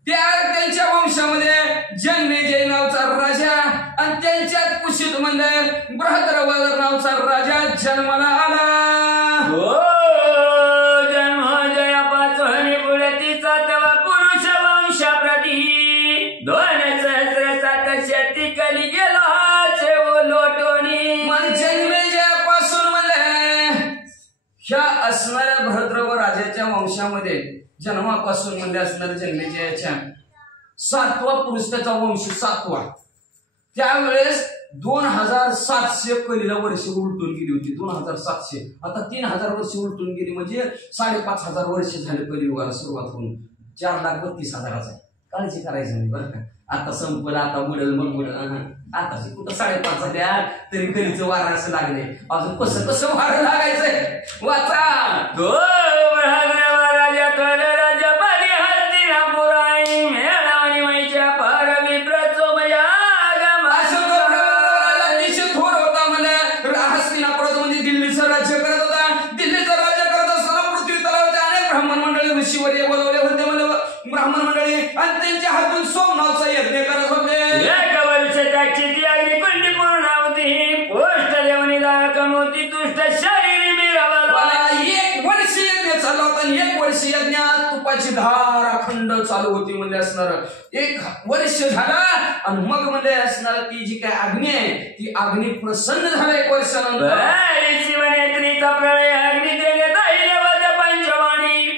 त्यांच्या वंशामध्ये जन्मेजय नावचा राजा आणि त्यांच्यात कुशीत म्हणजे बृहद्रवदर नावचा राजा जन्माला आला. ह्या असणाऱ्या बृहद्रव राजाच्या वंशामध्ये जन्मापासून म्हणजे असणाऱ्या जन्मेजयाच्या 7वा पुरुष त्याचा वंश 7वा. त्यावेळेस 2700 कलीला वर्ष उलटून गेली होती. 2700 आता 3000 वर्ष उलटून गेली म्हणजे 5500 वर्ष झाले कलियुगाला सुरुवात होऊन. 4,32,000 आहे. काळजी करायची नाही बरं का. आता संपलं आता बुडल मग बुडल. आता कुठं 5.5 झाल्या तरी कलीचं वारं असं लागले. अजून कसं कसं वारं लागायचंय वाचा. बोलवले होते मला ब्राह्मण मंडळी आणि त्यांच्या हातून सोमनाथचा यज्ञ करत होते. एक वर्ष त्याची ती अग्निकुंडी पूर्ण होती. पोष्ट देवणी कमवती तुष्ट शरीर मिळाला. 1 वर्ष यज्ञ चालू होता आणि 1 वर्ष यज्ञात तुपाची धार अखंड चालू होती म्हणजे असणार 1 वर्ष झाला आणि मग म्हणजे असणार ती जी काय अग्नी आहे ती अग्नी प्रसन्न झाला 1 वर्षानंतर. शिवनेत्रीचा प्रलय अग्नी देण्यात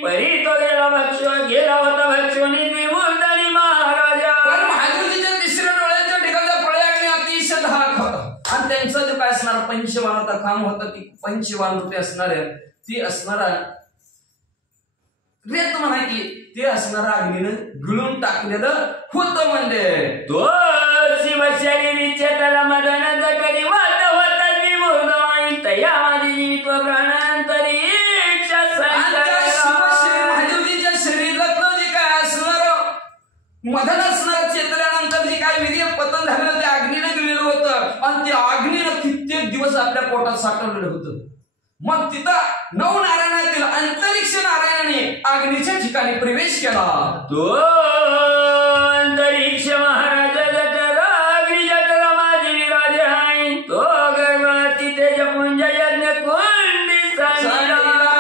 परी तो गेला भक्ष गेला होता भक्षोनी विमुक्तानी महाराजा. पण महादेवजीच्या तिसऱ्या डोळ्याच्या ठिकाणचा प्रलय अतिशय धाक होता आणि त्यांचं जे काय असणार पंचवानता काम होतं ती पंचवानते असणार ती असणारा रेत म्हणायची ते असणारा अग्नीनं गिळून टाकलेलं होतं म्हणजे. तो शिवशरीरी चेतला मदन कधी वाट होता विमुक्तमाई तया माझी जीवित प्राणांतरी मदन असणार चेतल्यानंतर जे काय वीर्य पतन झालेलं ते अग्नीने गेलेलं होतं आणि ते अग्नीनं कित्येक दिवस आपल्या पोटात साठवलेलं होतं. मग तिथं 9 नारायणातील अंतरिक्ष नारायणाने अग्नीच्या ठिकाणी प्रवेश केला. तो अंतरिक्ष महाराज जठरा अग्नी जठरा माझी विराज आहे. तो गर्भवती तेज पुंज यज्ञ कुंडी सांगितला.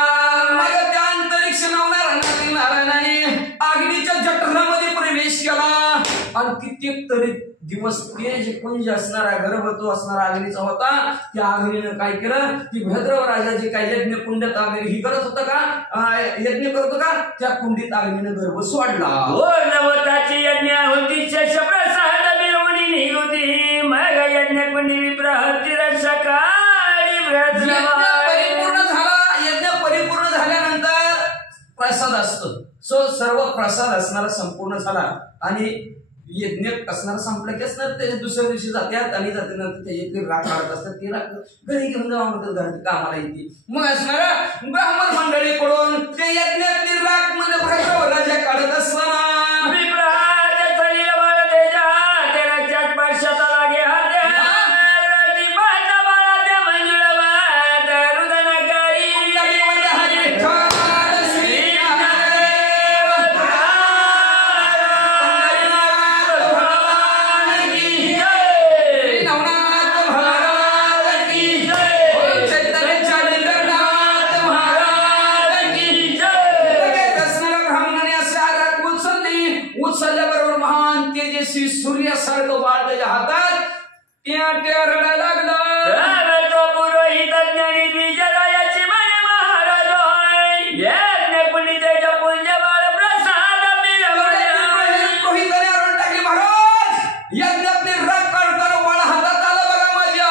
मग त्या अंतरिक्ष नारायणाने अग्नीच्या जठरामध्ये प्रवेश केला आणि कित्येक तरी दिवस तेज पुंज असणारा गर्भतो असणारा अग्नीचा होता. त्या अग्नीनं काय केलं की भद्रव राजाची काय यज्ञ कुंडात अग्नी ही करत होतं का यज्ञ करतो का त्या कुंडीत अग्नीनं गर्भ सोडला. नवताची यज्ञ होती शश प्रसाद मिरवणी निघुती मग यज्ञ कुंडी विप्रहती रक्षकाळी परिपूर्ण झाला. यज्ञ परिपूर्ण झाल्यानंतर प्रसाद असतो सर्व प्रसाद असणारा संपूर्ण झाला आणि यज्ञ असणार संपलं की असणार त्याच्या दुसऱ्या दिवशी जात्यात आणि जाते त्याच्यातली राख काढत असतात ती राख घरी घेऊन जावा म्हणतात घरात कामाला येते मग असणारा ब्राह्मण मंडळीकडून ते यज्ञातली राख मध्ये राजा काढत असताना सूर्यासारखं बाळ त्याच्या हातात त्या रडायला लागलं पुरोहित ज्ञानी विजयाची म्हणे महाराज पुण्यतेच्या पुंज बाळ प्रसाद पुरोहिताने आरोप टाकले महाराज यज्ञातली राख काढताना बाळ हातात आलं बघा माझ्या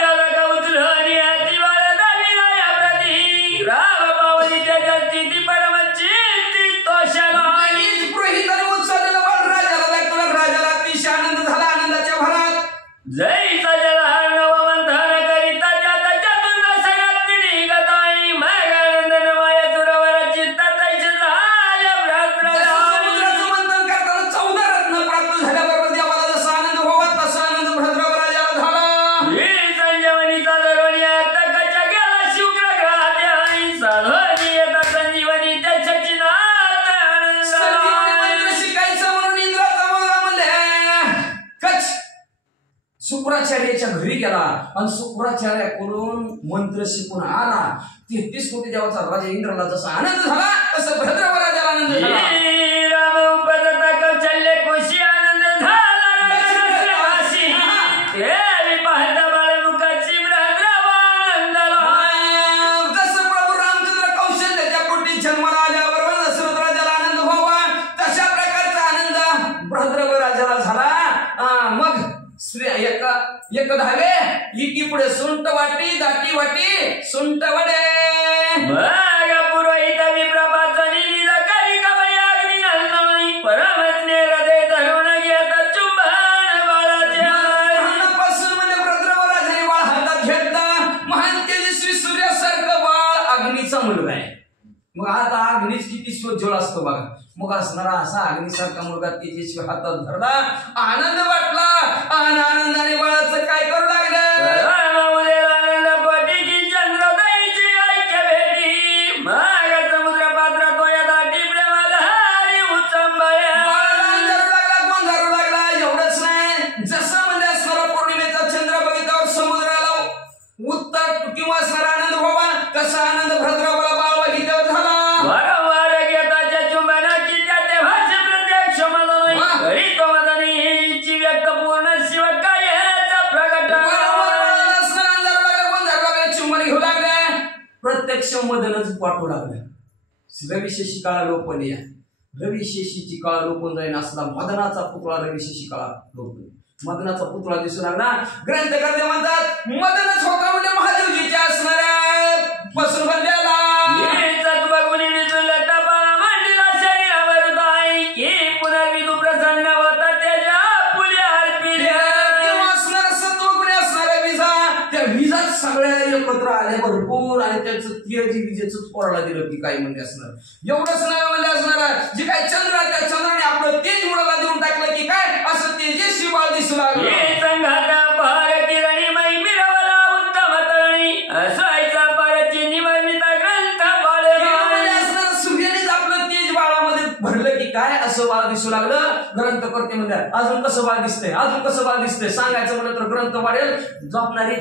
त्याला का उचलून याची बाळ दाविला या प्रती राम पावली त्याच्या स्थिती परमचित्ती तोषाला पुरोहिताने उचललेलं बाळ राजाला दाखवलं राजाला अतिशय आनंद झाला आनंदाच्या भरात जय सजला नवमंथन करिता त्याचा चतुर्दश रात्री गताई मग आनंदन माया सुरवर चित्त तैसे झाले समुद्राचं मंथन करताना 14 रत्न प्राप्त झाल्याबरोबर देवाला जसा आनंद व्हावा तसा आनंद भद्रव राजाला झाला संजीवनीचा दरवणी तकच्या गेला शुक्र ग्रहात साधनी येता संजीवनी त्याच्याची नात शिकायचं म्हणून इंद्राचा मुलगा म्हणले कच शुक्राचार्याच्या घरी गेला आणि शुक्राचार्याकडून मंत्र शिकून आला 33 कोटी देवाचा राजा इंद्राला जसा आनंद झाला तसं भद्रव राजाला आनंद झाला राम उपदता कौशल्य कोशी आनंद झाला देवी पाहता बाळमुखाची भद्रवानंदला जसं प्रभू रामचंद्र कौशल्याच्या पोटी जन्माला आल्याबरोबर दशरथ राजाला आनंद व्हावा तशा प्रकारचा आनंद भद्रव राजाला झाला मग एक धावे इकी पुढे सुंट वाटी दाटी वाटी सुंट वडे मग पुरोहित विप्रपाचनी लीला करी कवळी अग्नी घालणारी परमज्ञ हृदय धरून घेत चुंबन बाळाच्या पासून म्हणजे भद्रव राजाने बाळ हातात घेतला महान तेजस्वी सूर्यासारखं बाळ अग्नीचा मुलगा आहे मग आता अग्नीच किती स्वज्वळ असतो बघा मग असणारा असा अग्निसारखा मुलगा तेजस्वी हातात धरला आनंद वाटला आणि आनंदाने बाळाचं काय करू लागलं आनंद पटी की चंद्रोदयची ऐक्य भेटी मग समुद्र पात्र तो या दाटी प्रेमाला हरी उचंबळ्या गोंधळू लागला एवढंच नाही जसं म्हणजे असणारा पौर्णिमेचा चंद्र बघितल्यावर समुद्राला उत्तर किंवा असणारा आनंद व्हावा तसा आनंद भद्रवाला बाळ बघितल्यावर झाला वारंवार घेताच्या चुंबनाची त्याचे भाष्य प्रत्यक्ष मला नाही घरी तो मला नाही व्यक्त पूर्ण शिव काय प्रगट चुंबन घेऊ लागल्या प्रत्यक्ष मदनच वाटू लागल्या रविशेषी काळा लोपन या रविशेषीची काळा लोपून जाईन असला मदनाचा पुतळा रविशेषी काळा लोपून मदनाचा पुतळा दिसू लागला ग्रंथकर्ते म्हणतात मदनच होता म्हणजे महादेवजीच्या असणाऱ्या बसून बंद्याला बघून विजूला तपाळा मांडीला शरीरावर दाई की पुनर्विदू प्रसन्न होता त्याच्या फुले अर्पिल्या तेव्हा असणारा सत्वगुणी असणाऱ्या विजा त्या विजात सगळ्या एकत्र आल्या भरपूर आणि त्याचं तेजी विजेच पोराला दिलं की काही म्हणजे असणार एवढंच नाही म्हणजे असणार जे काय चंद्र त्या चंद्राने आपलं तेज मुळाला देऊन टाकलं की काय असं तेजस्वी बाळ दिसू लागलं संघाता पहार किरणी मै मिरवला उत्तम तळणी असायचा पारची निवडणीचा ग्रंथ बाळ सूर्यानेच आपलं तेज बाळामध्ये भरलं की काय असं बाळ दिसू लागलं ग्रंथ करते म्हणजे अजून कसं बाळ दिसतंय अजून कसं बाळ दिसतंय सांगायचं म्हणलं तर ग्रंथ वाढेल झोपणारी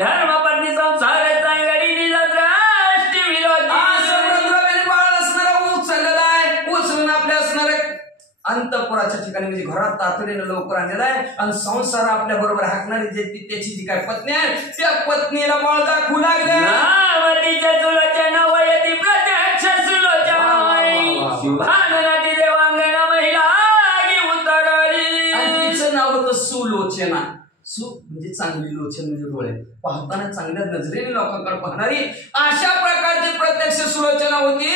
धर्मपत्नी संसार चांगडी निजद्राष्टी विरोधी बाळ असणारा उचललेला आहे उचलून आपल्या असणाऱ्या अंतपुराच्या ठिकाणी म्हणजे घरात तातडीनं लवकर आणलेला आहे आणि संसार आपल्या बरोबर हाकणारी जे त्याची जी काय पत्नी आहे त्या पत्नीला बाळ दाखवू लागल्या तिचं नाव होतं सुलोचना सु म्हणजे किती चांगली लोचन म्हणजे डोळे, पाहताना चांगल्या नजरेने लोकांकडे पाहणारी अशा प्रकारची प्रत्यक्ष सुलोचना होती,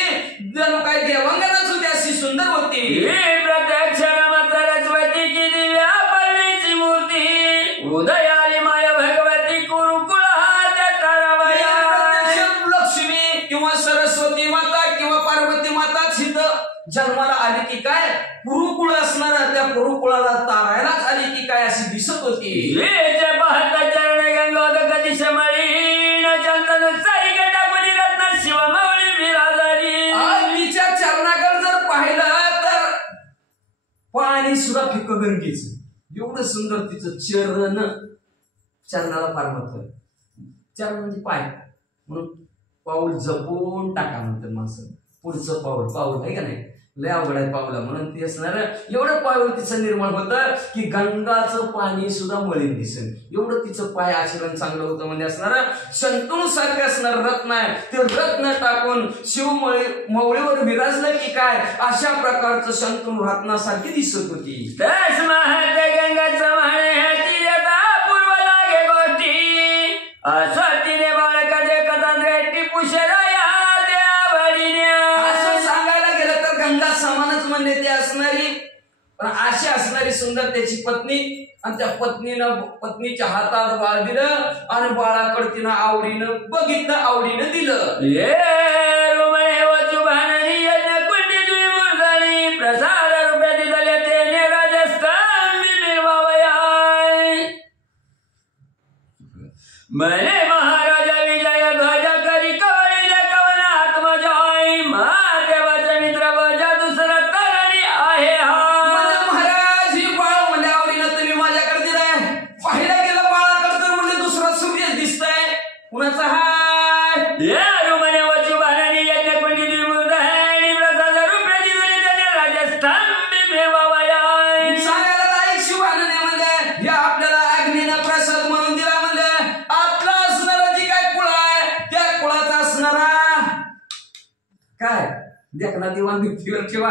जणू काय देवांगनाच होती, अशी सुंदर होती. प्रत्यक्ष रमा सरस्वती की दिव्या पल्लीची मूर्ती, उदयाली माया भगवती कुरुकुळाच्या ताराबाया. लक्ष्मी किंवा सरस्वती माता किंवा पार्वती माता सिद्ध जन्माला आली की काय, कुरुकुळ असणारा त्या कुरुकुळाला तारायलाच आली की काय अशी दिसत होती. पाहता चरण गंगा कधी समळी चंदन सारी गटापुरी रत्न शिवमावळी विराजारी. तिच्या चरणाकडे जर पाहिलं तर पाणी सुद्धा फिक्क गंगेच, एवढं सुंदर तिचं चरण. चरणाला फार महत्व आहे. चरण म्हणजे पाय, म्हणून पाऊल जपून टाका म्हणतात माणसं. पुढचं पाऊल पाऊल आहे का नाही, लय अवघड आहे पावला, म्हणून ती असणार एवढं पाऊल तिचं निर्माण होतं की गंगाचं पाणी सुद्धा मळीन दिसेल, एवढं तिचं पाय आचरण चांगलं होतं. म्हणजे असणार शंतनू सारखे असणार रत्न आहे, ते रत्न टाकून मवळीवर विराजलं की काय, अशा प्रकारचं शंतनू रत्नासारखी दिसत होती. गंगाचं पूर्व लागे गोष्टी असं तिने बाळकाचे कथा टिपू गंगा समानच म्हणले ते असणारी, पण अशी असणारी सुंदर त्याची पत्नी, आणि त्या पत्नीच्या हातात बाळ दिलं आणि बाळाकडे तिनं आवडीनं बघितलं, आवडीनं दिलं. प्रसाद रुपये दिले त्याने राजस्थान मने महाराजा विजय ध्वजा करी कवळीला कवन आत्मजाई. महादेवाचा मित्र वजा दुसरा तरी आहे हा. महाराज ही बाळ म्हणजे आवडीनं तुम्ही माझ्याकडे दिलाय. पाहिलं गेलं बाळाकडे तर म्हणजे दुसरा सूर्य दिसतंय. कुणाचा हाय या रुमने वचू भारानी यज्ञ कुंडी द्विमूर्त आणि प्रसाद रुपये दिले त्याने राजस्थान मिळवाया. सांगायला लायक शिवानने म्हणजे या आपल्याला अग्नीनं प्रसाद म्हणून दिला. म्हणजे आपला असणारा जी काय कुळ आहे त्या कुळाचा असणारा काय देखना दिवाण भित्तीवर ठेवा.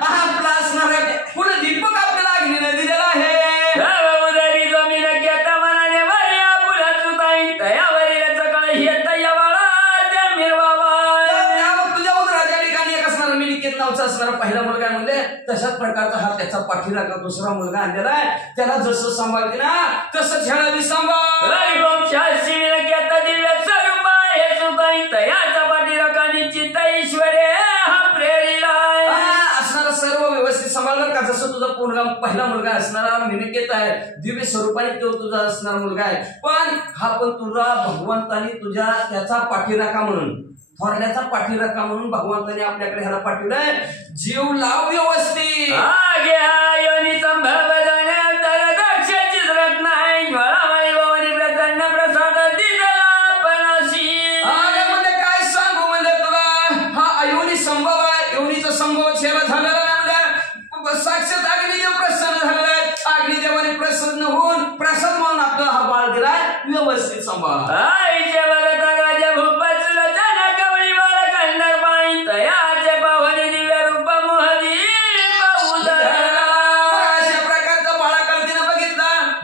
आपला असणारा कुल दीपक आपल्याला अग्नीनं दिलेला आहे. उदरी जमीन घेता मनाने वऱ्या पुढा सुताई तयावरील सकाळ येत यावाळा मिरवावा. तुझ्या उदराच्या ठिकाणी एक असणारा मिलिकेत नावचा असणारा पहिला मुलगा म्हणजे तशाच प्रकारचा हा त्याचा पाठीराखा दुसरा मुलगा आणलेला आहे. त्याला जसं सांभाळते ना तसं छळावी सांभाळ. दिव्य स्वरूप हे सुताई तयाचा पाठीराखा निश्चित ईश्वरे हा प्रेरिला असणारा सर्व व्यवस्थित सांभाळणार का. जसं तुझा पहिला मुलगा असणारा मिनिकेत आहे, दिव्य स्वरूपाने तो तुझा असणारा मुलगा आहे, पण हा पण तुझा भगवंतानी तुझ्या त्याचा पाठीराखा म्हणून, थोरल्याचा पाठीराखा म्हणून भगवंताने आपल्याकडे ह्याला पाठवलंय. जीव लाव व्यवस्थित. प्रसाद दिला पणाशी. काय सांगू म्हणजे तुला हा अयोनी संभव आहे. योनीचा संभव चेहरा झालेला म्हणजे साक्षात अग्निदेव प्रसन्न झालेला आहे. अग्निदेवाने प्रसन्न होऊन प्रसाद म्हणून आपल्याला हा बाळ दिलाय. व्यवस्थित सांभाळ. राजा भूपत सुलोचना कवळी बाळ खंडर पाणी तयाचे पावनी दिव्य रूप मोहदी. अशा प्रकारचा बाळाकडे तिने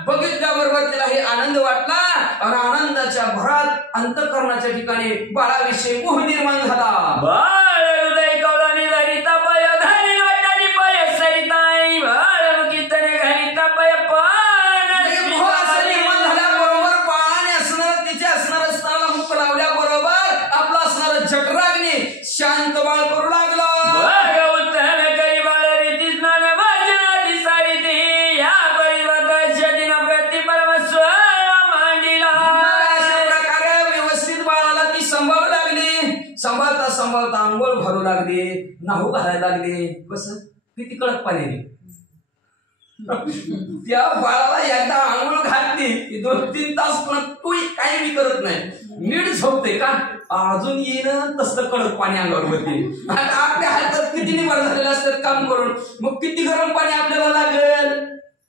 बघितल्याबरोबर तिला हे आनंद वाटला आणि आनंदाच्या भरात अंतःकरणाच्या ठिकाणी बाळाविषयी मोह निर्माण झाला. बाळ हृदय कवळानी धरी तपय धरी लोटानी पय सरिताई. बाळ मुखीतने घरी तपय मोह असं निर्माण झाल्याबरोबर बाळाने असणार तिच्या असणाऱ्या स्थानाला मुख लावल्याबरोबर आपला असणारा जठराग्नी शांत बाळ करू लागला. उत्तम करी बाळ रीती स्नान वाचनाची सारिती या परिवर्तन दिन प्रति परमस्व मांडिला. अशा प्रकारे व्यवस्थित बाळाला ती सांभाळू लागली. सांभाळता सांभाळता आंघोळ भरू लागली, नाहू घालायला लागली. कसं किती कडक पाणी त्या बाळाला एकदा आंघोळ घातली की 2-3 तास पण तू काही बी करत नाही, नीट झोपते का अजून येईन तसं कडक पाणी अंगावर होते. आपल्या हातात किती निवार झालेलं असतात काम करून, मग किती गरम पाणी आपल्याला लागेल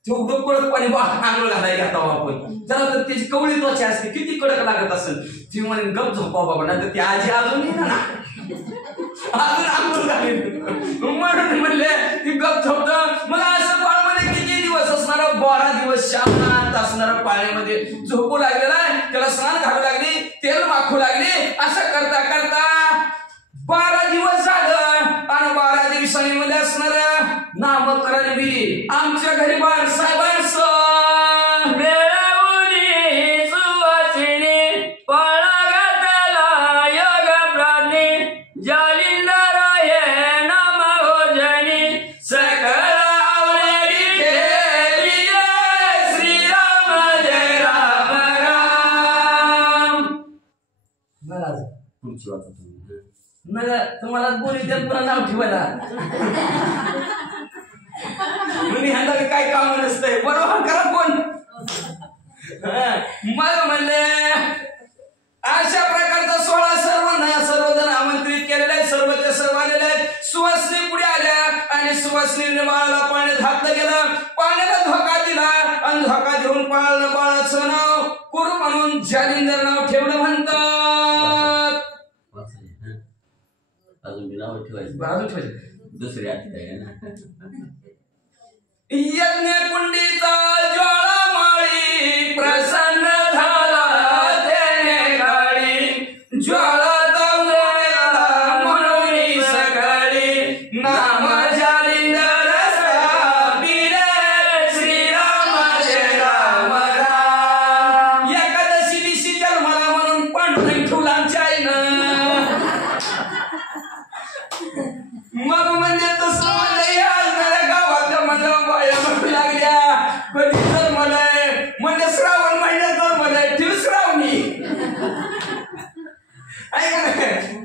तेवढं कडक पाणी आंघोळ घालायला घातावं आपण. जरा तर त्याची कवळी त्वचा असते किती कडक लागत असेल. ती म्हणे गप झोपा बाबा, नाही तर ती आजी अजून येईल ना अजून आंघोळ घालेल म्हणून म्हणले ती गप झोपत. मला असं बाळ मध्ये किती दिवस असणार 12 दिवस शांत पाण्यामध्ये झोपू लागलेला आहे, त्याला स्नान घालू लागली, तेल माखू लागली. असं करता करता 12 दिवस झालं आणि 12 दिवसांनी मध्ये असणार नामकरण बी आमच्या घरी बाळसाहेबांचं तुम्हाला बोली त्यात पुन्हा नाव ठेवायला ह्यांना काय काम नसतंय. बरोबर करा कोण मग म्हणले अशा प्रकारचा 16 सर्वजण आमंत्रित केलेले आहेत. सर्वच्या सर्व आलेले आहेत. सुवासिनी पुढे आल्या आणि सुवासिनीने बाळाला पाण्यात घातलं गेलं. पाण्याला धोका दिला आणि धोका देऊन बाळाचं नाव कुरु म्हणून जालिंदर नाव ठेवलं म्हणतात. अजून मी नाव ठेवायचं दुसरी यज्ञ कुंडीचा ज्वाळामाळी प्रसन्न झाला त्याने काळी ज्वाळा तांबला म्हणून सकाळी नाम जालिंदर स्थापिले श्रीराम जय राम राम. एकादशी दिवशी जन्माला म्हणून पांढरी ठेवला आमच्या आईनं. मग म्हणजे तसं म्हणजे गावातल्या माझ्या बाया म्हणू लागल्या कधी तर मला म्हणजे श्रावण महिन्यात तर मला ठेव श्रावणी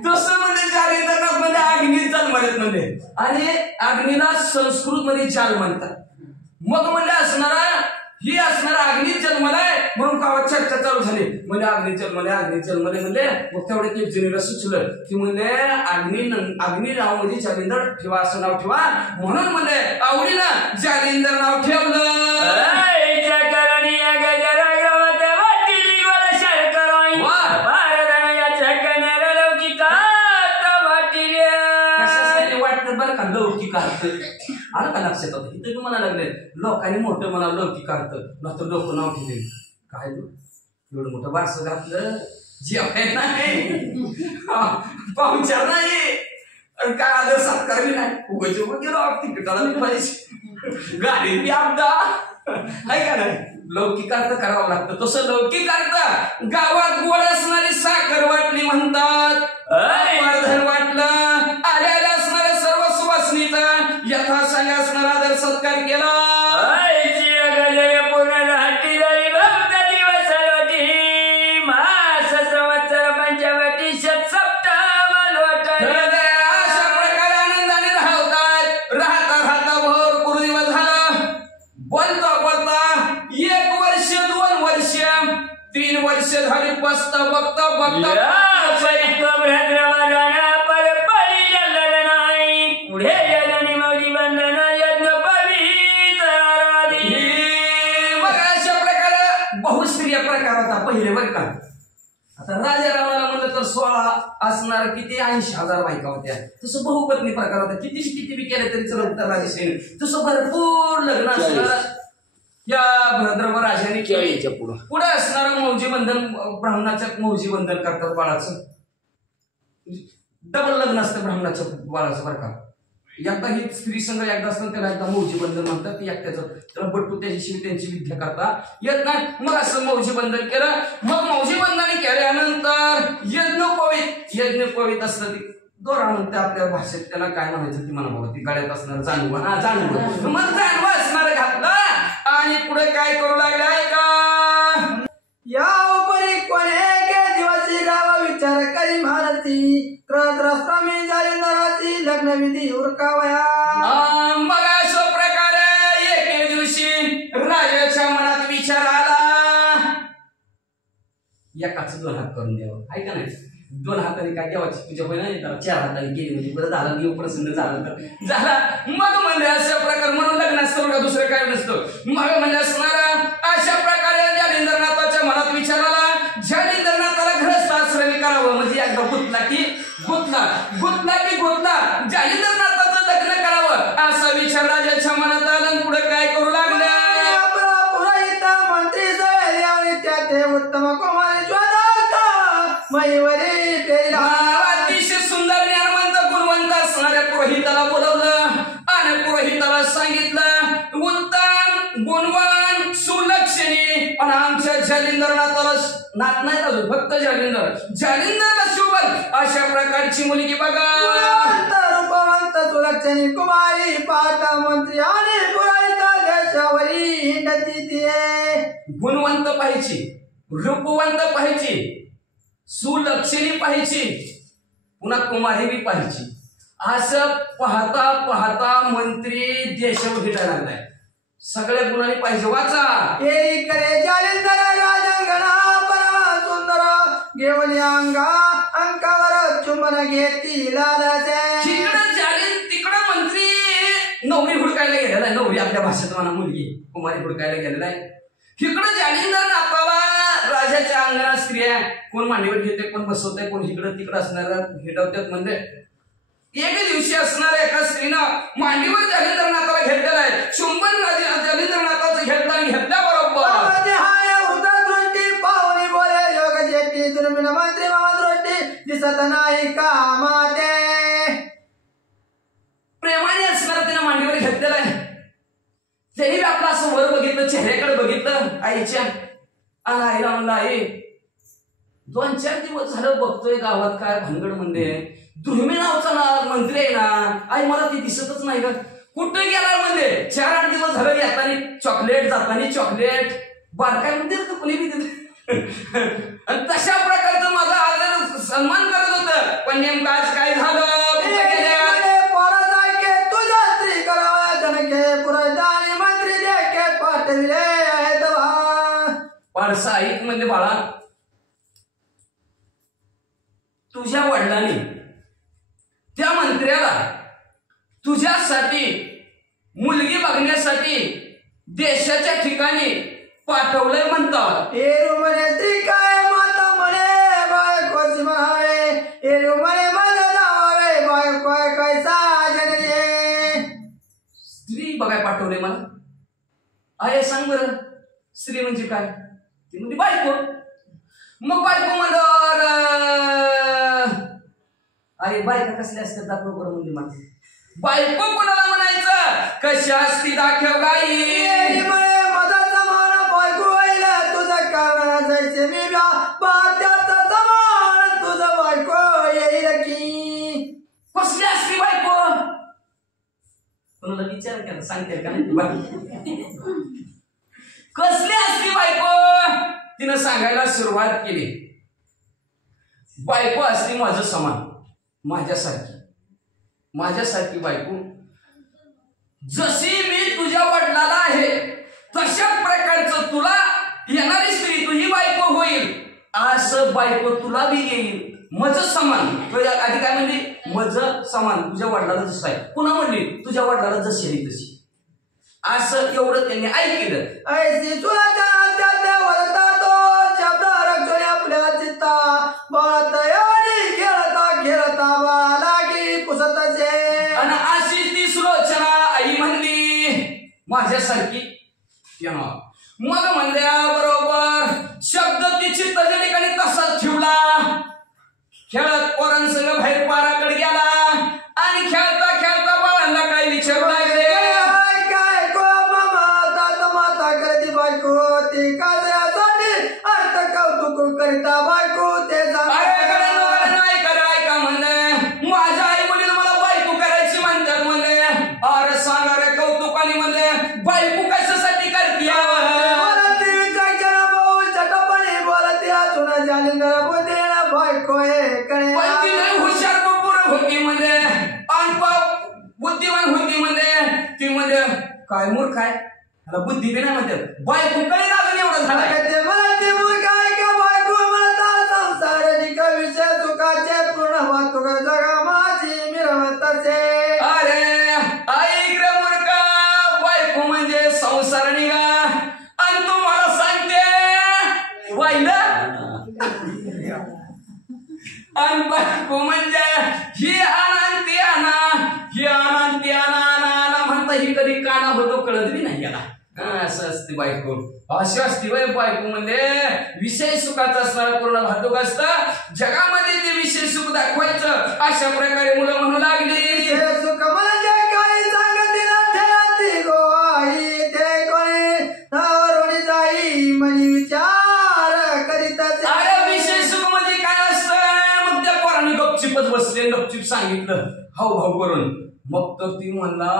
तसं म्हणजे जालिंदर म्हणजे अग्नी चाल म्हणत म्हणजे आणि अग्नीला संस्कृत मध्ये चाल म्हणतात. मग म्हणजे असणारा ही असणारा अग्नी जन्मलाय म्हणून गावात चर्चा चालू झाली. म्हणजे अग्नी जन्मले म्हणजे मग तेवढे ते जुनीला सुचलं की म्हणजे अग्नी नाव मध्ये जालिंदर ठेवा असं नाव ठेवा म्हणून म्हणजे आवडीनं जालिंदर नाव ठेवलं. बरं का लौकिक अर्थ आलं का लक्षात होतं. इथं की म्हणा लागले लोकांनी मोठं म्हणा लौकिक अर्थ नंतर लोक नाव ठेवले काय एवढं मोठं बारसं घातलं जेवाय नाही पाहुणचार नाही काय आदर सत्कार बी नाही उगाच गेलो तिकिटाला पैसे गाडी बी आपदा आहे का नाही. लौकिक अर्थ करावा लागतं. तसं लौकिक अर्थ गावात गोड असणारी साखर वाटली म्हणतात. वर्धन वाटलं आल्याला असणाऱ्या सर्व सुवासनीचा यथासांग असणारा आदर सत्कार केला. अशा प्रकारे आनंदाने राहता भरपूर दिवस झाला. बोलता 1 वर्ष 2 वर्ष 3 वर्ष झाली. बघता बहुस्त्रीय प्रकार होता पहिले बरं का. आता राजा रावणाला म्हणलं तर 16 असणार किती 80,000 बायका होत्या. तसं बहुपत्नी प्रकार होता. किती बी केले तरी चलत राजेशाही तसं भरपूर लग्न असणार. या भद्रव राजाने पुढे असणार मौजी बंधन ब्राह्मणाच्या मौजी बंधन करतात बाळाचं. डबल लग्न असतं ब्राह्मणाच्या बाळाचं बरं का. एकदा ही स्त्री संघ एकदा असतं त्याला एकदा मौजी बंधन म्हणतात. ती एकट्याचं त्याला बट्टू त्याच्याशिवाय त्यांची विद्या करता येत नाही. मग असं मौजी बंधन केलं. मग मौजी बंधन केल्यानंतर यज्ञोपवीत असतं ती दोरा म्हणते आपल्या भाषेत त्याला काय म्हणायचं ती म्हणा बाबा ती गळ्यात असणार जानवं मग जानवं असणार घातलं आणि पुढे काय करू लागले ऐका. या उपरी कोणे दिवशी गावा विचार करी महारथी त्रस्वामी जालिंदराची लग्नविधी उरकावया. मग अशा प्रकारे एके दिवशी राजाच्या मनात विचार आला एकाच 2 हात करून द्यावं आहे का नाही. 2 हाताने काय देवाची पूजा होईल नाही तर 4 हाताने गेली म्हणजे बरं झालं देव प्रसन्न झालं तर झाला. मग म्हणजे अशा प्रकार म्हणून लग्न असतं बघा दुसरं काय नसतं. मग म्हणजे असणारा अशा प्रकारे जालिंदरनाथाच्या मनात विचार आला. जालिंदरनाथाला गृहस्थ आश्रमी करावं म्हणजे एकदा गुंतला की जालिंदरनाथाचं लग्न करावं असा विचार राजाच्या मनात आला. पुढे काय करू लागल्या मंत्री माईवरी पेला. अतिशय सुंदर ज्ञानवंत गुणवंत असणाऱ्या पुरोहिताला बोलवलं आणि पुरोहिताला सांगितलं उत्तम गुणवान सुलक्षणी पण आमच्या जालिंदरनाथाला नात नाही अजून फक्त जालिंदरला शोभत अशा प्रकारची मुलगी बघा. गुणवंत रूपवंत सुलक्षणी कुमारी पाहता मंत्री आणि पुरोहित देशावरी हिंडती तिये. गुणवंत पाहिजे, रूपवंत पाहिजे, सुलक्षणी पाहिजे, पुन्हा कुमारी बी पाहिजे. असं पाहता पाहता मंत्री देशावर हिंडायला लागलाय. सगळ्या गुणांनी पाहिजे. वाचा एकीकडे जालिंदर राजंगणा परवा सुंदर घेऊन अंकावर चुंबन घेती लालाचे. तिकडं जालिंद तिकडं मंत्री नवरी हुडकायला गेलेला आहे. नवरी आपल्या भाषेत म्हणा मुलगी कुमारी हुडकायला गेलेला आहे. इकडं जालिंदर नाताला राजाच्या अंगणात स्त्रिया कोण मांडीवर घेते, कोण बसवते, कोण इकडं तिकडं असणाऱ्या हिडवतात. म्हणजे एके दिवशी असणाऱ्या एका स्त्रीनं मांडीवर जालिंदर नाताला घेतलेला आहे. चुंबन जालिंदर नाताचं घेतल्याबरोबर पाहुणी बोले योग शेट्टी दुर्मिळ मंत्री दृष्टी दिसत नाही का माते. प्रेमाने असणारा तिनं मांडीवर घेतलेला आहे. त्यांनी आपलं असं वर बघितलं, चेहऱ्याकडे बघितलं आईच्या. आणि आईला म्हणलं आई 2-4 दिवस झालं बघतोय गावात काय भानगड म्हणजे दुर्मिळ नावचा मंत्री आहे ना, आई मला ती दिसतच नाही का. कुठे गेला म्हणजे 4-8 दिवस झालं येताना चॉकलेट जाताना चॉकलेट बारकाय म्हणते का कुणी बी आणि तशा प्रकारचं माझा आदर सन्मान करत होतं. पण नेमकं आज काय झालं. तुझ्या स्त्री करावा जनके पुरदानी मंत्री देखे पाठविले आहेत. पारसा ऐक म्हणजे बाळा, तुझ्या वडिलांनी त्या मंत्र्याला तुझ्यासाठी मुलगी बघण्यासाठी देशाच्या ठिकाणी पाठवलंय म्हणतात. एरू म्हणे स्त्री काय माता म्हणे बायकोची म्हणावे. एरू म्हणे माझा जावावे बायको काय साजने. स्त्री बघाय पाठवले मला. आहे सांग बरं स्त्री म्हणजे काय. ती म्हणजे बायको. मग बायको म्हणल्यावर अरे बायका कसल्या असतात दाखव बरं म्हणजे मला. बायको कोणाला म्हणायचं. कशी असती दाखव गाई. मधाचा मान बायको व्हायला तुझं कारण जायचे मी त्याचा समान तुझं बायको येईल की. कसली असती बायको. कोणाला विचार केला सांगते का नाही. कसली असती बायको. तिनं सांगायला सुरुवात केली. बायको असती माझं समान, माझ्यासारखी बायको. जशी मी तुझ्या वडिलाला आहे तशा प्रकारचं तुला येणारी स्त्री तुझी बायको होईल. असं बायको तुला बी येईल मज समान. आधी काय म्हणली. मज समान तुझ्या वडिलाला जसं आहे. पुन्हा म्हणली तुझ्या वडिलाला जशी आहे तशी. असं एवढं त्यांनी ऐकलं. ऐसी सुराच्या वरता तो शब्द रक्षणे आपल्या चित्ता बळत एवढी खेळता बालागी पुसतचे. आणि अशी ती सुलोचना आई म्हणली माझ्यासारखी. मग म्हणल्याबरोबर शब्द तिची तज्या ठिकाणी तसाच ठेवला. खेळत पोरांसंग बाहेर पाराकडे गेला आणि खेळता खेळता बाळांना काय विचारू लागले. काय को माता माता करती बायको ती काजयासाठी अर्थ कौतुक करिता बायको ते ऐका म्हणले माझ्या आई वडील मला बायको करायची म्हणतात. म्हणले अरे सांगा रे कौतुकाने. म्हणले बायको कशासाठी करते. चटपणी बोलती असून जालिंदर बुद्धी बायको हुशार पूरक होती म्हणजे बुद्धिवान होती म्हणजे. ती म्हणजे काय मूर्ख आहे त्याला बुद्धी बी नाही म्हणतात. बायको कडे लागून एवढं झालं. मला ते मूर्ख आहे का बायको म्हणत संसारिक विषय सुखाचे पूर्ण वाहतूक जगा माझी मिरवतचे. अरे ऐक रे मूर्खा. बायको म्हणजे संसार निघा आणि तू मला सांगते वाहिलं. आणि बायको म्हणजे ही आणा ती आणा, ही आणा ती आणा म्हणता ही कधी काना होतो कळत बी नाही याला. असं असते बायको, अशी असते बाई बायको म्हणजे विषय सुखाचा असणारा पूर्ण भातुक असतं. जगामध्ये ते विषय सुख दाखवायचं अशा प्रकारे मुलं म्हणू लागली. सुख म्हणजे काही सांगतीला ठेवती गोवाई, ते कोणी नवरोणी जाई मनी विचार करीत असे. अरे विषय सुख म्हणजे काय असतं? मग त्या पोराने गपचिपच बसले, गपचिप सांगितलं हाव भाऊ करून. मग तर ती म्हणला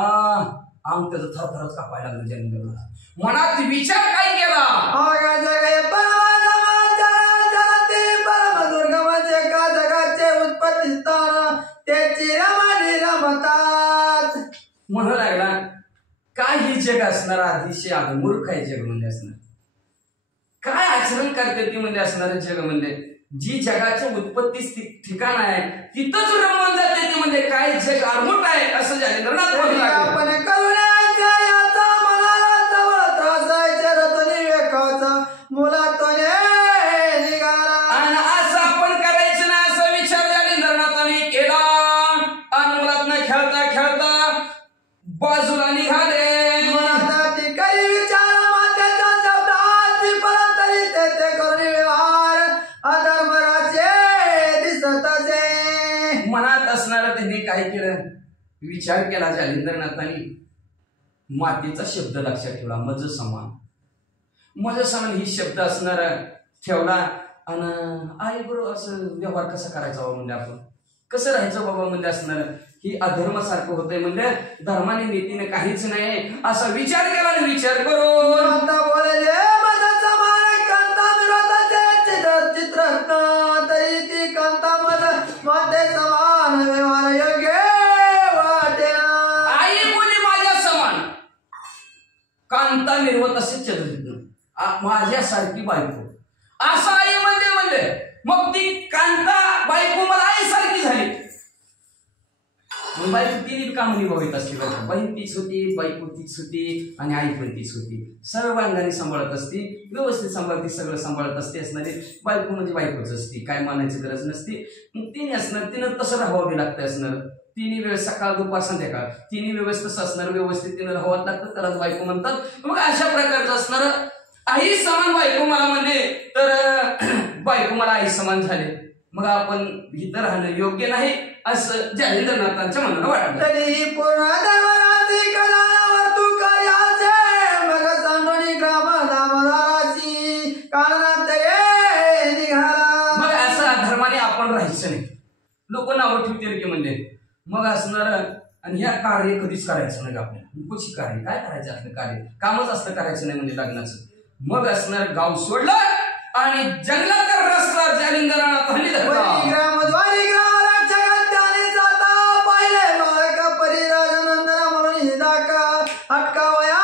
आम त्याचं थरथरच कापायला लागलं. जालिंदरला मनात विचार काय केला? आगा जगे परम दुर्गमाचे का जगाचे उत्पत्ती स्थान त्याची रमानी रमतात. म्हणू लागला काय हे जग असणार? अतिशय मूर्ख आहे जग म्हणजे असणार. काय आचरण करते ती म्हणजे असणार जग म्हणजे? जी जगाच्या उत्पत्तीच ठिकाण आहे तिथंच रमवून जाते ती म्हणजे काय जग आरमोट आहे असं जालिंदरनाथ म्हणू लागले. आपण करुण्याच्या याचा मनाला जवळ त्रासायचे रतनी वेकाचा मुलातून निघाला. आणि असं आपण करायचं ना असा विचार जालिंदरनाथाने केला. आणि मुलात न खेळता खेळता बाजूला निघाले. ती काही विचार मातेचा शब्द आजी परत तरी ते करून व्यवहार अधर्मराचे दिसत असे. मनात असणारा त्यांनी काय केलं? विचार केला जालिंदरनाथांनी. मातेचा शब्द लक्षात ठेवला, मज समान. मज समान ही शब्द असणार ठेवला. आणि आई बरोबर असं व्यवहार कसा करायचा म्हणजे आपण कसं राहायचं बाबा म्हणजे असणार ही अधर्मासारखं होतंय म्हणजे धर्माने नीतीने काहीच नाही असा विचार केला. आणि विचार करून आता बोलले माझा समान कांता विरोधाचे चित्ररत्न तरी ती कांता मध माते समान व्यवहार योग्य वाटे. आई बोली माझ्या समान कांता निर्वत असे चरित्र माझ्यासारखी बायको असं आई म्हणले. मग ती कांता बायको मला आईसारखी झाली. बायको तिने कामं निभावित असली. बहीण तीच होती, बायको तीच होती आणि आई पण तीच होती. सर्वांगाने सांभाळत असती, व्यवस्थित सांभाळती, सगळं सांभाळत असते असणारी बायको म्हणजे बायकोच असती. काय मानायची गरज नसती. तिने असणार तिनं तसं राहावं लागतं असणार. तिन्ही वेळ सकाळ दुपार संध्याकाळ तिन्ही व्यवस्थित असणार, व्यवस्थित तिनं राहावं लागतं त्यालाच बायको म्हणतात. मग अशा प्रकारचं असणार आई समान बायको मला म्हणजे तर बायको मला आई समान झाले. मग आपण इथं राहणं योग्य नाही असं जालिंदरनाथांच्या मनाला वाटलं. तरी पूर्ण धर्मराजी कलावर तू कार्याचे मग सांडोनी ग्राम दामदाराची कारणात रे निघाला. मग असं धर्माने आपण राहायचं नाही. लोक नावं ठेवतील की म्हणजे मग असणार. आणि ह्या कार्य कधीच करायचं नाही आपल्याला. कुठची कार्य काय करायचं असलं कार्य कामच असलं करायचं नाही म्हणजे लग्नाचं. मग असणार गाव सोडलं आणि जंगलात रस्ता जालिंदरनाथांनी धरला. ग्रामद्वारी ग्रामरक्षक त्याने जाता पाहिले बालक परिराजनंदन म्हणून दाका अटकावया.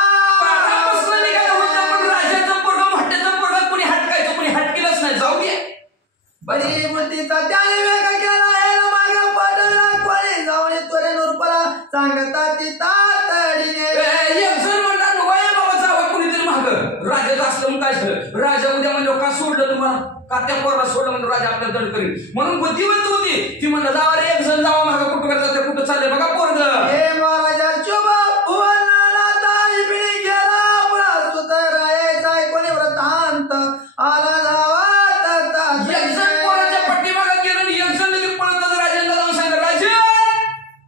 निघालं होतं पण राजाचं पोरगं म्हटल्याचं पोरगं कुणी हटकायचं कुणी हटकेलच नाही. जाऊ दे बरी बुद्धीचा त्याने वेग केला आहे मागे पडला कोणी जाऊन त्वरे नुरपला सांगता ती तातडीने. राजाचं असलं मग काय झालं? राजा उद्या म्हणजे का सोडलं तुम्हाला? का त्या पोराला सोडलं म्हणजे राजा आपल्याला दंड करेल म्हणून बुद्धिवंत होती. ती म्हणलं जावा रे एक जण जावा मागं कुठं करतात कुठं चाललंय बघा पोरग. हे महाराजा शुभा भुवनाला ताई पिढी गेला पुरा सुतरायचा कोणी व्रतांत आला धावत. एक जण पोराच्या पाठीमागं गेलं आणि एक जण लगेच पळतच राजांना जाऊन सांगितलं राजा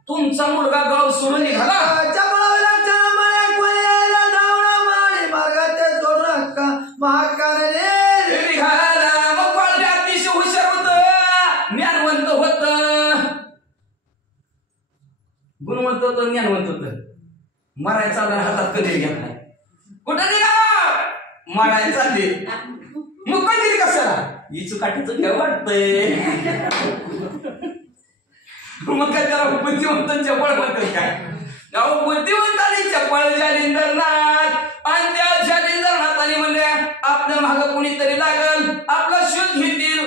तुमचा मुलगा गाव सोडून निघाला. अतिशय हुशार होत, ज्ञानवंत होत, गुणवंत होत, ज्ञानवंत होत. मरायचा हातात कधी घेतला कुठं निघाला मरायला चालले. मग कधी कशाला हिच काठीचं घ्या वाटतंय. मग काय त्याला बुद्धिवंत चपळ म्हणतात काय? अहो बुद्धिवंतांनी चपळ जालिंदरनाथ. आणि त्या जालिंदरनाथाने म्हणले आपल्या मागं कोणीतरी लागल आपला शोध घेतील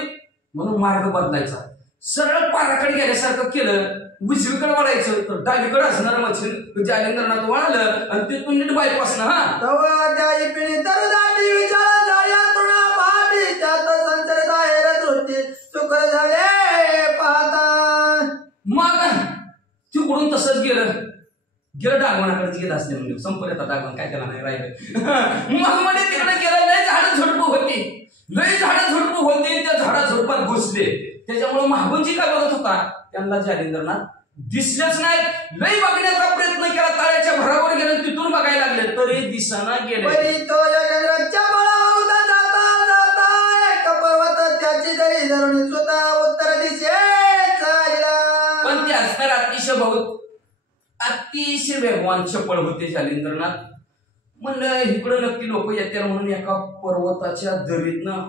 म्हणून मार्ग बदलायचा. सरळ पाराकडे गेल्यासारखं केलं. उजवीकडे वळायचं तर डावीकडे असणार मच्छी जालिंदरनाथ वळालं आणि तिथून नीट बायपास ना. तेव्हा त्या इपिणी तर दाटी विचार झाल्या तुणा पाठी त्यात संचरित आहे दृष्टी सुख झाले पाहता. मग तिकडून तसंच गेलं गेलं डागवानाकडे येत असले म्हणजे संपले आता डागवान काय त्याला नाही राहिलं मग म्हणे तिकडे गेलं लय झाडं झुडपं होती लय झाडं झुडपं होती त्या झाडा झुडपात घुसले त्याच्यामुळे महागुंजी काय बघत होता त्यांना जालिंदरनाथ दिसलेच नाहीत लय बघण्याचा प्रयत्न केला ताळ्याच्या भरावर गेले तिथून बघायला लागले तरी दिसना गेले तो योगेंद्राच्या बळावर जाता जाता एक पर्वत त्याची दरी धरून स्वतः उत्तर दिशेत चालला पण ते असणार अतिशय वेगवान चपळ होते जालिंदरनाथ म्हणलं इकडं नक्की लोक येतील म्हणून एका पर्वताच्या दरीतनं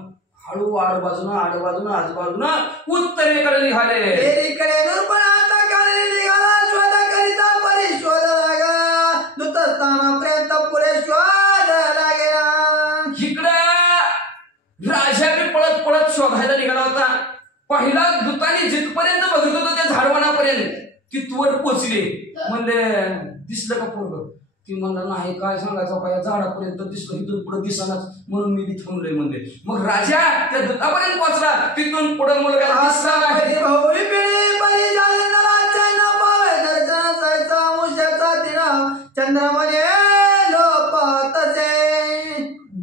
हळू आडबाजूनं आजूबाजूनं उत्तरेकडे निघाले एकीकडे नूरपणाचा काळी निघाला शोध करिता परिशोध लागा दुतस्थानापर्यंत पुढे शोध लागला इकडं राजा बी पळत पळत शोधायला निघाला होता पहिला दूताने जिथपर्यंत बघत होतं त्या झाडवानापर्यंत तिथवर पोचले म्हणले दिसलं का पोरग ती म्हणलं नाही काय सांगायचं काय झाडापर्यंत दिसलं इथून पुढे दिसनाच म्हणून मी थांबलोय म्हणले मग राजा त्या दूतापर्यंत पोहोचला तिथून पुढे मुलगा चंद्रमने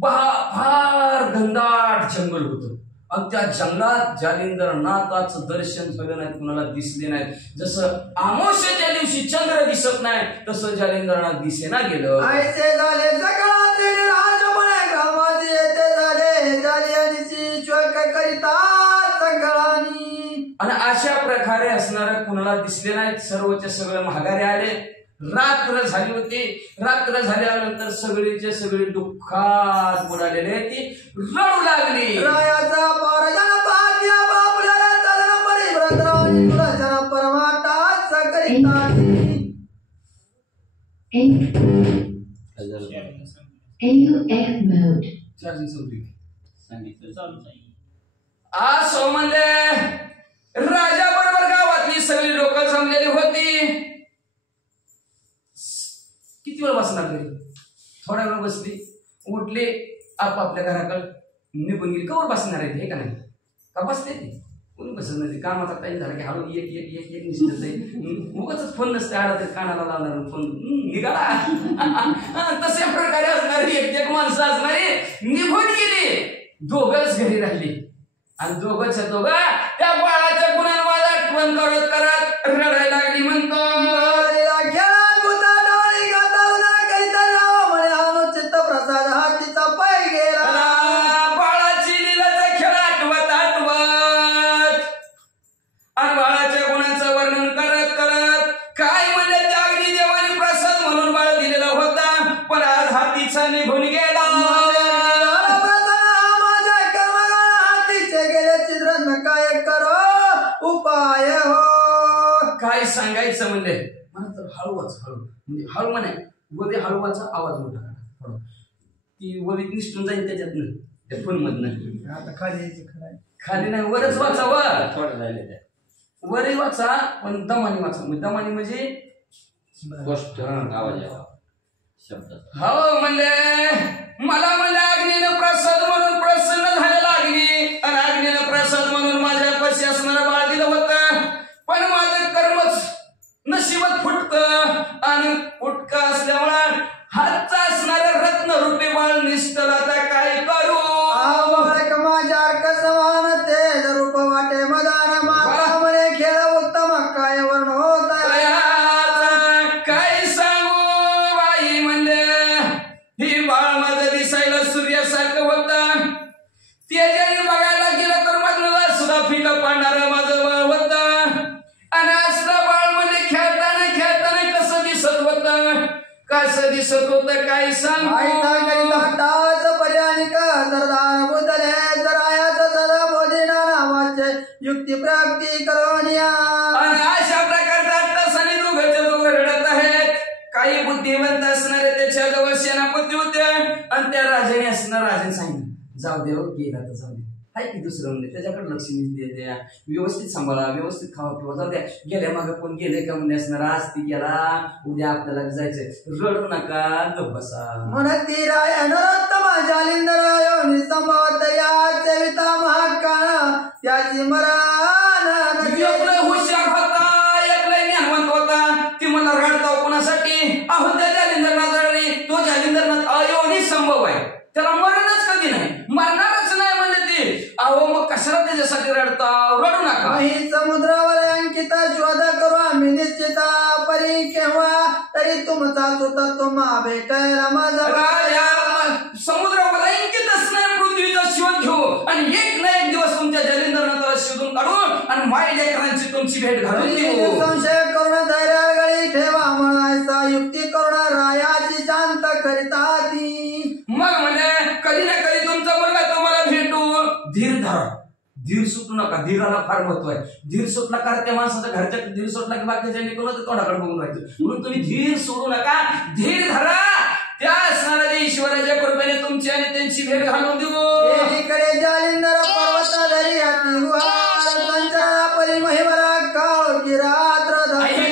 फार घनदाट जंगल होतं आणि त्या जंगलात जालिंदरनाथाचं दर्शन झालं नाही कुणाला दिसले नाही जसं अमावस्येच्या दिवशी चंद्र दिसत नाही तसं जालिंदरनाथ दिसेना गेलं ऐसे झाले सकाळचे राजपणे गावात येते झाले जालियानीची शोक करिता सगळ्यांनी आणि अशा प्रकारे असणारे कुणाला दिसले नाहीत सर्वचे सगळे माघारी आले रात्र झाली होती रात्र झाल्यानंतर सगळीचे सगळे दुःखात बुडालेले ती रडू लागली रायाचा पारजन पात्या बापुल्याला चलन परिभ्रद्रानी कुलजना परमाता सकरिता AUX mode. चार्जिंग संपली सांगितलं चालूच आहे आज सोमंदे राजा बरोबर गावातली सगळी लोक जमलेली होती किती वेळ बसणार घरी थोडा वेळ बसली उठले आपापल्या घराकडे निघून गेली कवर बसणार आहे हे का नाही का बसते ती कोणी बसत नाही कामाचा टाईम झाला की हळू एक एक एक एक निश्चित जाईल उगाच फोन नसते आला तरी कानाला लावणार फोन निघाला तशा प्रकारे असणारी एक एक माणसं असणारी निघून गेली दोघंच घरी राहिली आणि दोघंच्या दोघं त्या बाळाच्या गुणांवाला आठवण करत करत रडायला लागली म्हणतो निघून गेला काय करो उपाय हो काय सांगायचं म्हणले मला तर हळूच म्हणजे हळू म्हणे वरी हळूवाचा आवाज मोठा करा ती वरी निष्ठून जाईल त्याच्यातनं त्या फोन मधनं आता खाली यायची खाली नाही वरच वाचा वर थोडं राहिले त्या वरही वाचा पण दमानी वाचा दमानी म्हणजे गोष्ट आवाज यावा शब्द हो म्हणले मला म्हणले अग्नीनं प्रसाद म्हणून प्रसन्न झालेला अग्नी आणि अग्नीनं प्रसाद म्हणून माझ्या पाशी असणारं बाळ दिलं होतं पण माझं कर्मच नशिबात फुटतं आणि फुटका असल्यामुळे हातचा असणारं रत्नरूपी बाळ निष्ठल आता काय करू माझ्या अर्क समान ते रूप वाटे मदान माता म्हणे खेळ उत्तम काय वर्ण होत काय सांगू बाई म्हणले ही बाळ माझं दिसायला सूर्यासारखं होतं त्याच्याने बघायला गेलं तर माझं सुद्धा फिकं पाडणारं माझं बाळ होतं आणि असलं बाळ म्हणजे खेळताना कसं दिसत होतं कसं दिसत होतं काय सांगू युक्ती प्राप्ती करोनिया आणि अशा प्रकारचा तसाने दोघं रडत आहेत काही बुद्धिवंत असणारे त्याच्या जवळ सेनापती होते आणि त्या राजाने असणार राजाने सांगितलं जाऊ दे गेला तर जाऊ दे आहे की दुसरं म्हणजे त्याच्याकडे लक्ष द्या व्यवस्थित सांभाळा व्यवस्थित खावा पिवा जाऊ द्या गेल्या मागे कोण गेले का म्हणजे असणार आज ती गेला उद्या आपल्याला जायचंय रडू नका गप बसा म्हणती राय अनुरत्तम जालिंदर संभवत या चविता महाकाळ त्याची मरण हुशार होता एक लय ज्ञानवंत होता ती मला रडताव कोणासाठी अहो त्या जालिंदरनाथाने तो जालिंदरनाथ अयोनी संभव आहे, त्याला मरणच कधी नाही, मरणारच नाही म्हणजे ते. अहो मग कशाला त्याच्यासाठी रडता, रडू नका. काही समुद्रावर अंकित शोध करू आम्ही निश्चित, परी केव्हा तरी तुमचा सुद्धा तुम्हा भेटायला माझा राजा समुद्रावर अंकित असणाऱ्या पृथ्वीचा शोध घेऊ आणि एक ना एक दिवस तुमच्या जालिंदरनाथाला शोधून काढून आणि माय लेकरांची तुमची भेट घालून देऊ. संशय करून धैर्य गळी ठेवा म्हणायचा, युक्ती करून रायाची शांत करिता ती. मग म्हणजे कधी ना कधी तुमचा मुलगा तुम्हाला भेटू. धीर धरा, धीर सुटू नका. धीराला फार महत्व आहे. धीर सुटला कारण त्या माणसाच्या घरच्या धीर सुटला की बाकीच्या निघून तोंडाकडे बघून राहायचं. म्हणून तुम्ही धीर सोडू नका, धीर धरा. त्या असणाऱ्या ईश्वराच्या कृपेने तुमची आणि त्यांची भेट घालून देऊ. एकीकडे जालिंदर पर्वत धरी हाती गुहार, संचारा परी महिमरा काळ की रात्र धरी.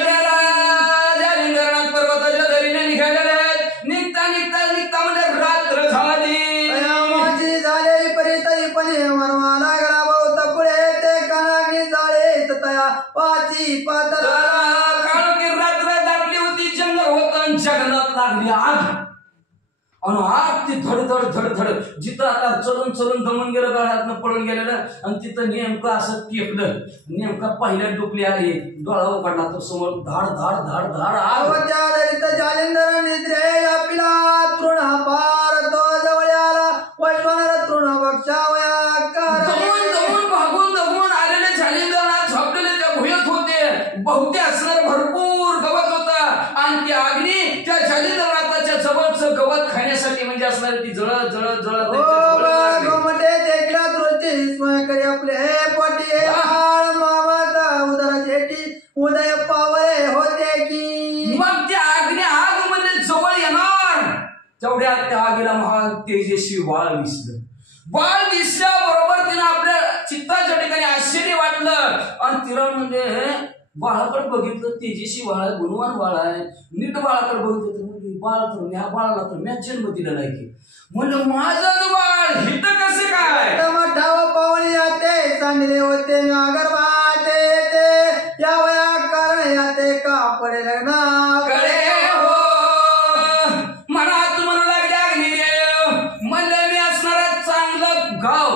जालिंदरनाथ पर्वताच्या धरीने निघालेले आहेत. निघता निघता निघता म्हणजे रात्र झाली. माझी झाले परी तरी पण मरवा लागला बहुत पुढे ते कणागी जाळे तया पाची पातर. काळ की रात्र दाटली होती, जंगल होतं आणि जंगलात लागली आग. आणि आग ती धडधड धडधड जिथं आता चलून चलून दमून गेलं, गळ्यातनं पळून गेलेलं आणि तिथं नेमकं असं केपलं. नेमका पहिल्या डुकली आली, डोळा उघडला तर समोर धाड धाड धाड धाड आग. जालिंदर निद्रे पिला तृण पार तो जवळ आला, वैश्वानर तृण बक्षावया दमून दमून भागून दमून आलेले जालिंदरनाथ झोपलेले त्या भुयत होते. बहुते असणार भरपूर गवत होता आणि ती अग्नी त्या जालिंदरनाथाच्या जवळचं गवत खाण्यासाठी म्हणजे असणार ती जळत जळत जळत आपले पोटी मामाचा उदर शेटी उदय पावळे होते की. मग त्या अग्नी आग म्हणजे जवळ येणार तेवढ्यात त्या आगीला महान तेजस्वी बाळ दिसलं. बाळ दिसल्याबरोबर तिनं आपल्या चित्ताच्या ठिकाणी आश्चर्य वाटलं आणि तिला म्हणजे बाळाकडे बघितलं. तेजस्वी बाळ आहे, गुणवान बाळ आहे. नीट बाळाकडे बघितलं तर बाळ तर ह्या बाळाला तर मॅच जन्म दिला नाही की. म्हणलं माझं बाळ हित कसं काय. मठाव पावणी याते चांगले होते नागरबाते ते या वया कारण याते का पडे लग्ना कडे हो मनात म्हणू लागले अग्निदेव. म्हणलं मी असणारा चांगलं गाव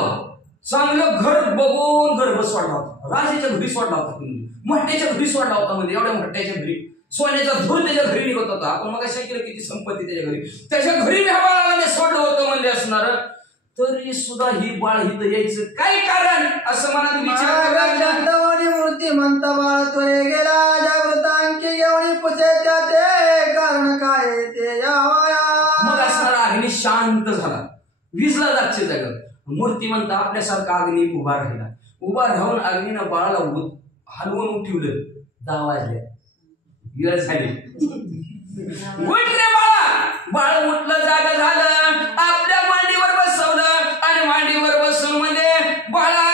चांगलं घर बघून घर बसवाडला होता. राजाच्या घरी सोडला होता, म्हट्याच्या घरी सोडला होता. म्हणजे एवढ्या म्हट्याच्या घरी सोन्याचा धूर त्याच्या घरी निघत होता. आपण मग अशा केलं किती संपत्ती त्याच्या घरी, त्याच्या घरी मी बाळाला मी सोडलं होतं म्हणजे असणार. तरी सुद्धा ही बाळ हिथं यायचं काय कारण असं मनात विचार. मूर्ती म्हणत बाळ तुरे गेला जागृतांकी घेऊन पुचे त्या ते कारण काय ते यावया. मग असणारा अग्नी शांत झाला, विजला जागच्या जागा. मूर्ती म्हणता आपल्यासारखा अग्नी उभा राहिला. उभा राहून अग्नीनं बाळाला हलवून उठवलं. 10 वाजल्या, वेळ झाली. उठ रे बाळा. बाळ उठलं, जागा झालं, आपल्या मांडीवर बसवलं आणि मांडीवर बसून म्हणजे बाळा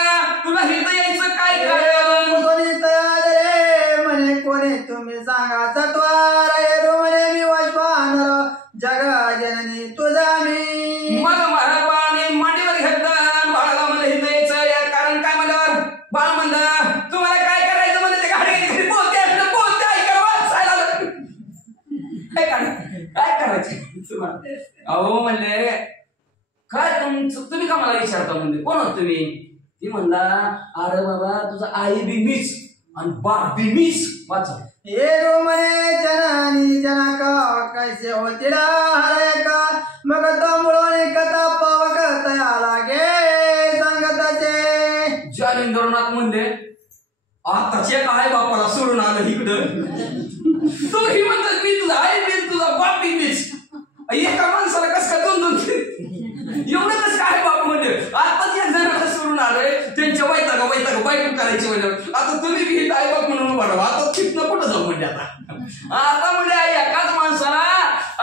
तुला हित यायचं काय कारण. कोणी तयार रे म्हणे कोणी तुम्ही सांगा सत्वार येतो म्हणे मी वैश्वानर जगा जननी तुझा मी. मला माझ्या बाळाने मांडीवर घेतलं. बाळाला मला हित यायचं या कारण काय म्हणलं. बाळ म्हणलं तुम्हाला काय करायचं म्हणजे ते गाडी बोलते काय करायचं. अहो म्हणले काय तुम्ही का मला विचारता म्हणजे कोण होत तुम्ही. ती म्हणला अरे बाबा तुझा आई बी मीच आणि बाप बी मीच. वाचा ये म्हणे जनानी जनका कैसे होतीला हरे का मग तो मुळोनी कथा पावक तया लागे संगताचे. जालिंदरनाथ म्हणले आताचे काय बापाला सोडून आलं इकडं. तोही म्हणतात मी तुझा आई बीच तुझा बाप बी मीच. एका माणसाला कस का 2-2 एवढं कसं काय बाप म्हणजे. आताच एक जणांना सोडून आलोय त्यांच्या वैतागा बायको करायची म्हणजे. आता तुम्ही बी आई बाप म्हणून वाढवा. आता तिथनं कुठं जाऊ म्हणजे आता म्हणजे एकाच माणसाला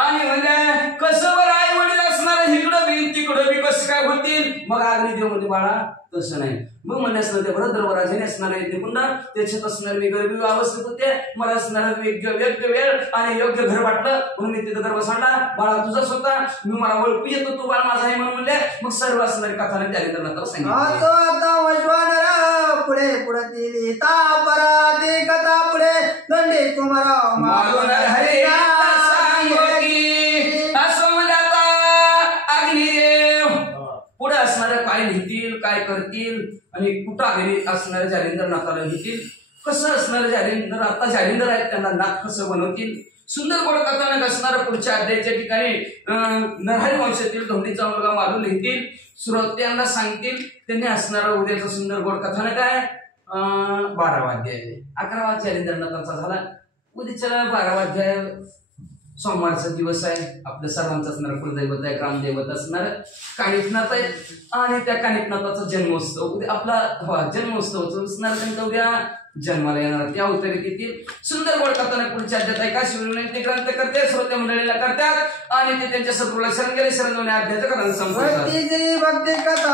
आणि म्हणजे कसं बरं आई वडील असणार इकडं बी तिकडं बी कसं काय होतील. मग अग्निदेव म्हणजे बाळा तसं नाही. मग म्हणले असणार ते भरद्रवराजाने असणार ते पुन्हा त्याच्यात असणार मी गर्भी अवस्थेत होते. मला असणार योग्य वेळ आणि योग्य घर वाटलं म्हणून मी तिथं गर्भ सांडला. बाळा तुझाच होता, मी मला ओळखू येतो तू बाळ माझा आहे म्हणून म्हणले. मग सर्व असणारी कथाने जालिंदरनाथाला सांगितलं. आता वैश्वानर पुढे पुढे दिली तापरा ती कथा पुढे दंडी कुमार मारून हरे आणि कुटागिरी असणाऱ्या जालिंदरनाथाला घेतील. कसं असणारं जालिंदर, आता जालिंदर आहेत त्यांना नाथ कसं बनवतील. सुंदर गोड कथानक असणारं पुढच्या अध्यायाच्या ठिकाणी नरहरी वंशातील धोंडीचा मुलगा मालू लिहितील, श्रोत्यांना सांगतील. त्यांनी असणारं उद्याचं सुंदर गोड कथानक आहे 12वा अध्याय. 11वा जालिंदरनाथांचा झाला. उद्याच्या 12वा अध्याय सोमवारचा दिवस आहे. आपल्या सर्वांचं असणार कुलदैवत आहे, ग्रामदैवत असणार कानिफनाथ आहे. आणि त्या कानिफनाथाचा जन्मोत्सव उद्या आपला जन्मोत्सव असणार. त्यांचा उद्या जन्माला येणार त्या अवतरित येतील. सुंदर गोड कथानक पुढच्या अध्यायात आहे. काशी विनंती ग्रंथ करते, श्रोत्या मंडळीला करतात आणि ते त्यांच्या सद्गुरूला शरण गेले. शरण अध्यायाचं कथन संपवतात. भक्ती कथा